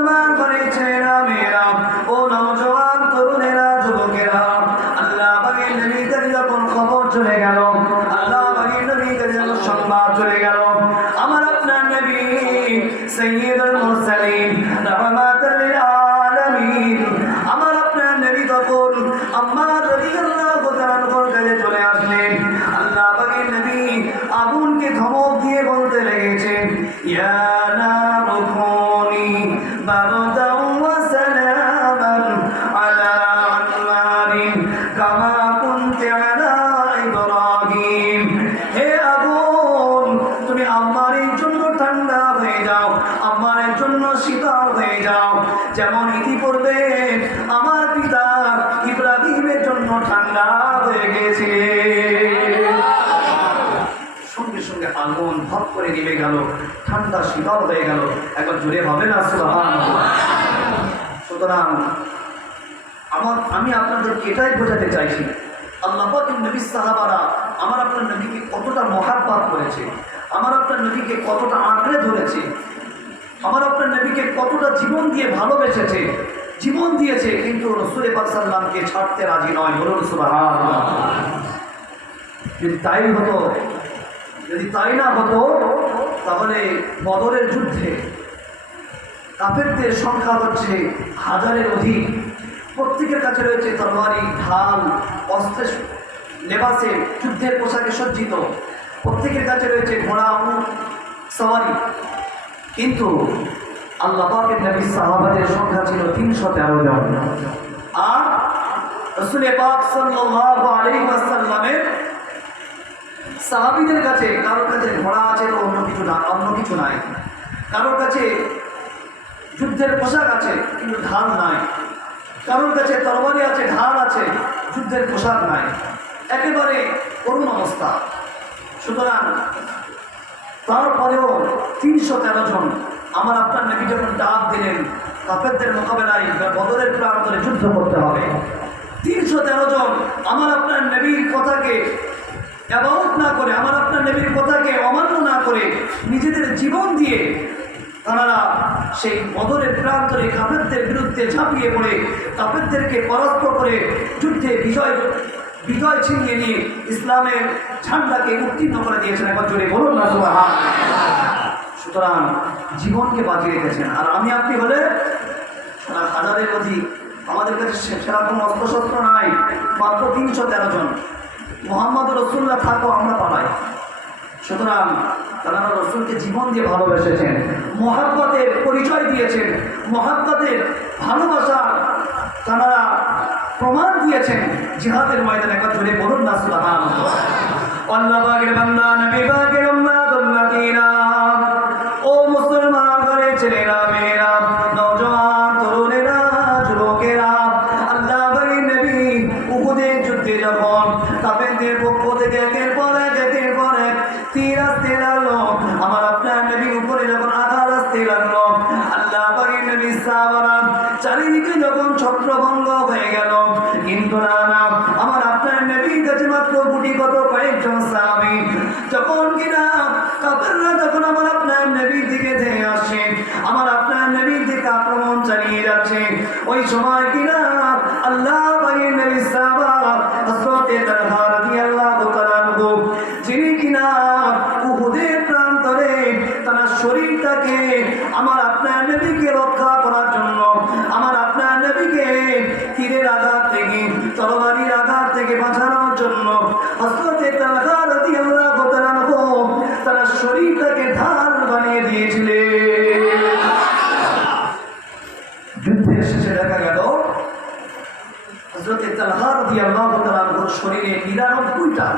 بردا وسلاما على عمار كما كنت على إبراهيم হে আগুন তুমি আম্মারের জন্য ঠান্ডা হয়ে যাও, আম্মারের জন্য শীতল হয়ে যাও, যেমন ইতিপূর্বে আমার পিতা ইব্রাহিমের জন্য ঠান্ডা হয়ে গেছে। সঙ্গে সঙ্গে আগুন ভপ করে নেমে গেল, ঠান্ডা শীতল হয়ে গেল। একবার জোরে হবে না সুবহানাল্লাহ। সুতরাং আমি আপনাদেরকে এটাই বোঝাতে চাইছি, আল্লাহ পাকের নবী সাহাবারা আমার আপনার নবীকে কতটা মহাব্বত করেছে, আমার আপনার নবীকে কতটা আঁকড়ে ধরেছে, আমার আপনার নবীকে কতটা জীবন দিয়ে ভালোবেসেছে, জীবন দিয়েছে, কিন্তু রাসূল পাক সাল্লাল্লাহু আলাইহি ছাড়তে রাজি নয়। বলুন সুবহানাল্লাহ। যদি তাই না হতো তাহলে বদরের যুদ্ধে কাফেরদের সংখ্যা হচ্ছে 1000-এর অধিক, প্রত্যেকের কাছে রয়েছে তরবারি, ঢাল, অস্ত্রের লেবাসে, যুদ্ধের পোশাকে সজ্জিত, প্রত্যেকের কাছে রয়েছে ঘোড়া, উট সওয়ারি। কিন্তু আল্লাহ পাকের নবী সাহাবাদের সংখ্যা ছিল 313 জন। আর রাসূল পাক সাল্লাল্লাহু আলাইহি ওয়াসাল্লামের সাহাবীদের কাছে কারোর কাছে ঘোড়া আছে তো অন্য কিছু নাই, কারোর কাছে যুদ্ধের পোশাক আছে কিন্তু ঢাল নাই, কারোর কাছে তরবারি আছে, ঢাল আছে, যুদ্ধের পোশাক নাই, একেবারে করুণ অবস্থা। সুতরাং তারপরেও 313 জন আমার আপনার নবী যখন ডাক দিলেন কাফেরদের মোকাবেলায় বদরের প্রান্তরে যুদ্ধ করতে হবে, 313 জন আমার আপনার নবীর কথাকে ইবাদত না করে, আমার আপনার নবীর কথাকে অমান্য না করে নিজেদের জীবন দিয়ে তারা সেই বদরের প্রান্তরে কাফেরদের বিরুদ্ধে ঝাঁপিয়ে পড়ে কাফেরদেরকে পরাস্ত করে যুদ্ধে বিজয় ছিনিয়ে নিয়ে ইসলামের ঝান্ডাকে উত্তীর্ণ করে দিয়েছেন। একবার জোরে বলুন না সুবহানাল্লাহ। সুতরাং জীবনকে বাঁচিয়ে রেখেছেন। আর আমি আপনি হলে 1000-এর অধিক, আমাদের কাছে সেরকম অস্ত্রশস্ত্র নাই, মাত্র 313 জন। মুহাম্মদ রাসূলুল্লাহ থাকো আমরা পালাই। সুতরাং তারা রাসূলকে জীবন দিয়ে ভালোবেসেছেন, মহাব্বতের পরিচয় দিয়েছেন, মহাব্বতের ভালোবাসার তারা প্রমাণ দিয়েছেন জিহাদের ময়দানে। একবার জোরে বলুন না সুবহানাল্লাহ। আল্লাহ পাকের বান্দা, নবী পাকের উম্মত উম্মতিরা, ও মুসলমান ঘরের ছেলেরা, মেয়েরা, নওজোয়ান তরুণেরা, যুবকেরা, আল্লাহ পাকের নবী উহুদের যুদ্ধে যখন কাফেরদের পক্ষ থেকে একের পর এক তীর আসতে লাগলো, আমার আপনার নবীর উপরে যখন আঘাত আসতে লাগলো, আল্লাহ পাকের নবী সাহাবারা চারিদিকে যখন ছত্রভঙ্গ হয়ে গেল, কিন্তু না, আমার আপনার নবীর কাছে মাত্র গুটিগত কয়েকজন সাহাবী, যখন কিনা কাফেররা যখন আমার আপনার নবীর দিকে ধেয়ে আসে, আমার আপনার নবীর দিকে আক্রমণ চালিয়ে যাচ্ছে, ওই সময় কিনা আল্লাহ পাকের নবী সাহাবা হযরত তালহা রাদিয়াল্লাহু তাআলা আনহু, যিনি কিনা উহুদের প্রান্তরে তার শরীরটাকে আমার আপনার নবীকে রক্ষা করার জন্য, আমার আপনার নবীকে তীরের আঘাত থেকে, তরবারির আঘাত থেকে বাঁচানোর জন্য হযরত তালহা রাদিয়াল্লাহু তাআলা আনহু তার শরীরটাকে ঢাল বানিয়ে দিয়েছিলেন। যুদ্ধের শেষে দেখা গেল হযরত তালহা রাদিয়াল্লাহু তাআলা আনহুর শরীরে 99টা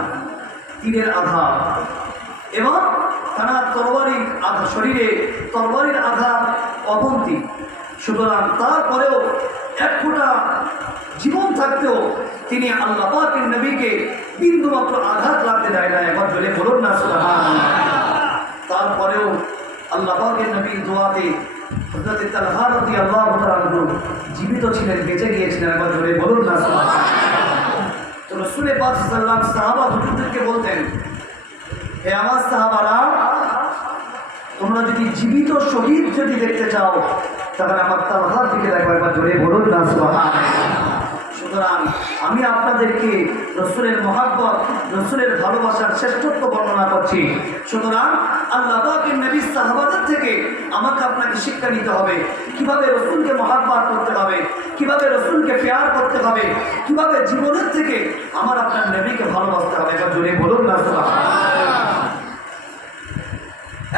তীরের আঘাত এবং তার শরীরে তরবারির আঘাত অবন্তি। সুতরাং তারপরেও এক ফোঁটা জীবন থাকতেও তিনি আল্লাহ পাকের নবীকে বিন্দুমাত্র আঘাত লাগতে দেয় না। একবার জোরে বলুন না সুবহানাল্লাহ। তারপরেও আল্লাহ পাকের নবীর দোয়াতে হযরত তালহা রাদিয়াল্লাহু তাআলা আনহু জীবিত ছিলেন, বেঁচে গিয়েছিলেন। একবার জোরে বলুন না সুবহানাল্লাহ। তো রাসূল পাক সাল্লাল্লাহু আলাইহি ওয়াসাল্লাম সাহাবা হুজুরদেরকে বলতেন, হে আমার সাহাবারা, তোমরা যদি জীবিত শহীদ যদি দেখতে চাও তাহলে আমার তালহার দিকে দেখো। একবার জোরে বলুন না সুবহানাল্লাহ। সুতরাং আমি আপনাদেরকে রাসূলের মহব্বত, রাসূলের ভালোবাসার শ্রেষ্ঠত্ব বর্ণনা করছি। সুতরাং আল্লাহ পাকের নবী সাহাবাদের থেকে আমাকে আপনাকে শিক্ষা নিতে হবে কিভাবে রাসূলকে মহব্বত করতে হবে, কিভাবে রাসূলকে প্যার করতে হবে, কিভাবে জীবনের থেকে আমার আপনার নবীকে ভালোবাসতে হবে। একবার জোরে বলুন না সুবহানাল্লাহ।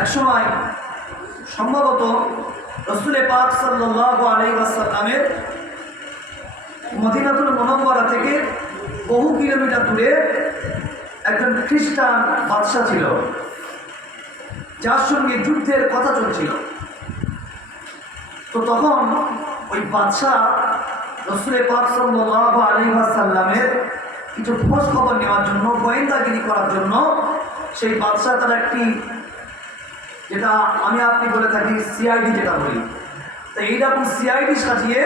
এক সময় সম্ভবত রাসূল পাক সাল্লাল্লাহু আলাইহি ওয়াসাল্লামের মদিনাতুল মুনাওয়ারা থেকে বহু কিলোমিটার দূরে একজন খ্রিস্টান বাদশা ছিল, যার সঙ্গে যুদ্ধের কথা চলছিল। তো তখন ওই বাদশা রাসূল পাক সাল্লাল্লাহু আলাইহি ওয়াসাল্লামের কিছু খোঁজ খবর নেওয়ার জন্য, গোয়েন্দাগিরি করার জন্য সেই বাদশা তার একটি, যেটা আমি আপনি বলে থাকি সিআইডি যেটা বলি, তো এইরকম সিআইডি সাজিয়ে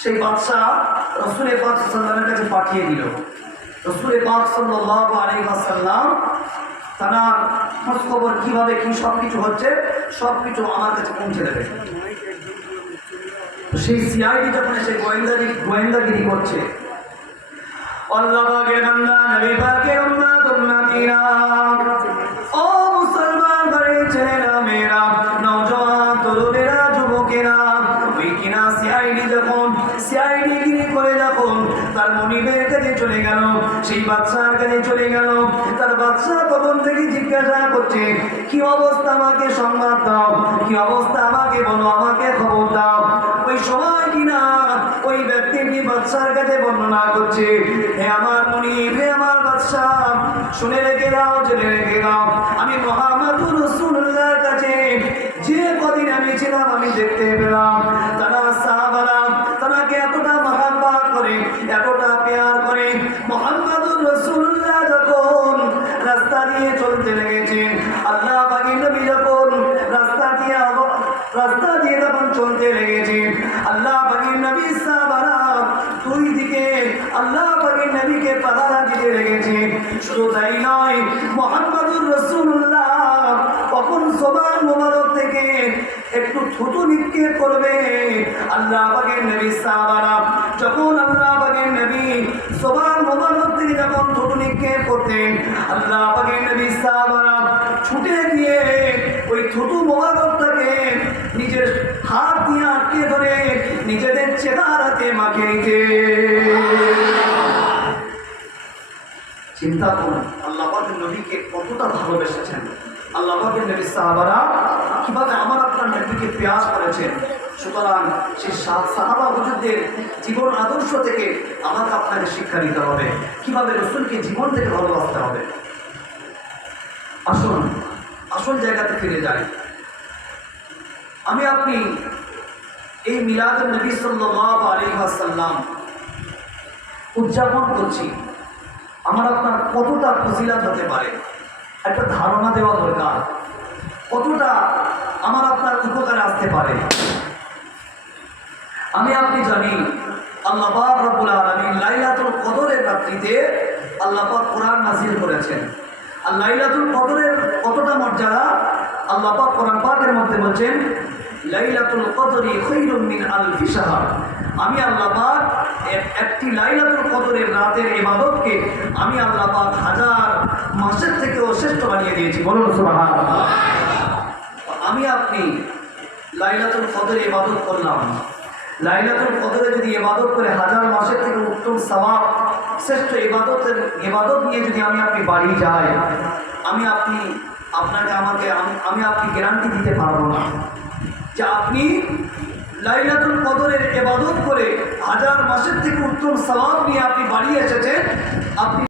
সেই বাদশা রাসূল পাক সাল্লাল্লাহু আলাইহি ওয়াসাল্লামের কাছে পাঠিয়ে দিল। রাসূল পাক সাল্লাল্লাহু আলাইহি ওয়াসাল্লাম তার খোঁজ খবর কীভাবে কী সব কিছু হচ্ছে সব কিছু আমার কাছে পৌঁছে দেবে। সেই সিআইডি যখন এসে গোয়েন্দাগিরি করছে, আল্লাহ পাকের বান্দা নবী পাকের উম্মত উম্মতিরা, ও মুসলমান ভাইয়ের ছেলেরা মেয়েরা, নওজওয়ান তরুণেরা যুবকেরা, ওই কিনা সিআইডি যখন সিআইডি করে যখন তার মনিবের কাছে চলে গেল, সেই বাদশার কাছে চলে গেল, তার বাদশা তখন থেকে জিজ্ঞাসা করছে, কি অবস্থা আমাকে সংবাদ দাও, কি অবস্থা আমাকে বলো, আমাকে খবর দাও। ওই সময় কিনা ওই ব্যক্তিটি বাদশার কাছে বর্ণনা করছে, হে আমার মনিব, হে আমার বাদশা, শুনে রেখে দাও, জেনে রেখে দাও, আমি মুহাম্মদুর রাসূলুল্লাহর কাছে যে কদিন আমি ছিলাম আমি দেখতে পেলাম তারা সাহাবারা তাকে এতটা মহব্বত করে, এতটা প্যার করে। মুহাম্মদুর রাসূলুল্লাহ যখন রাস্তা দিয়ে চলতে লেগেছেন, আল্লাহ পাকের নবী যখন রাস্তা দিয়ে যখন চলতে লেগেছেন, আল্লাহ পাকের নবী সাহাবারা দুই দিকে আল্লাহ পাকের নবীকে পাহারা দিতে লেগেছে। শুধু তাই নয়, মুহাম্মদুর রাসূলুল্লাহ কখন জবান মোবারক থেকে একটু থুতু নিক্ষেপ করবে, আল্লাহ পাকের নবী সাহাবারা যখন আল্লাহ পাকের নবী জবান মোবারক থেকে যখন থুতু নিক্ষেপ করতেন, আল্লাহ পাকের নবী সাহাবারা ছুটে গিয়ে ওই থুতু মোবারকটাকে নিজের হাত দিয়ে আটকে ধরে নিজেদের চেহারাতে মাখিয়ে নিতে। চিন্তা করুন আল্লাহ পাকের নবীকে কতটা ভালোবেসেছেন, আল্লাহ পাকের নবী সাহাবারা কিভাবে আমার আপনার নবীকে পেয়াস করেছেন। সুতরাং সেই সাহাবা হুজুরদের জীবন আদর্শ থেকে আমাকে আপনাকে শিক্ষা নিতে হবে, কিভাবে রাসূলকে জীবন থেকে ভালোবাসতে হবে। আসুন আসল জায়গাতে ফিরে যাই। আমি আপনি এই মিলাদুন নবী সাল্লাল্লাহু আলাইহি ওয়াসাল্লাম উদযাপন করছি, আমার আপনার কতটা ফজিলত হতে পারে একটা ধারণা দেওয়া দরকার, কতটা আমার আপনার উপকারে আসতে পারে। আমি আপনি জানি আল্লাহ পাক রব্বুল আলামিন লাইলাতুল কদরের রাত্রিতে আল্লাহ পাক কোরআন নাযিল করেছেন। আর লাইলাতুল কদরের কতটা মর্যাদা আল্লাহ পাক কোরআন পাকের মধ্যে বলছেন, লাইলাতুল কদরি খায়রুম মিন আলফি শাহর। আমি আল্লাহ পাক একটি লাইলাতুল কদরের রাতের ইবাদতকে আমি আল্লাহ পাক 1000 মাসের থেকেও শ্রেষ্ঠ বানিয়ে দিয়েছি। বলুন সুবহানাল্লাহ। আমি আপনি লাইলাতুল কদরে ইবাদত করলাম, লাইলাতুল কদরে যদি ইবাদত করে 1000 মাসের থেকে উত্তম সওয়াব শ্রেষ্ঠ ইবাদত নিয়ে যদি আমি আপনি বাড়ি যাই, আমি আপনি আমি আপনি গ্যারান্টি দিতে পারবো না যে আপনি লাইলাতুল কদরের ইবাদত করে 1000 মাসের থেকে উত্তম সওয়াব নিয়ে আপনি বাড়ি এসেছেন। আপনি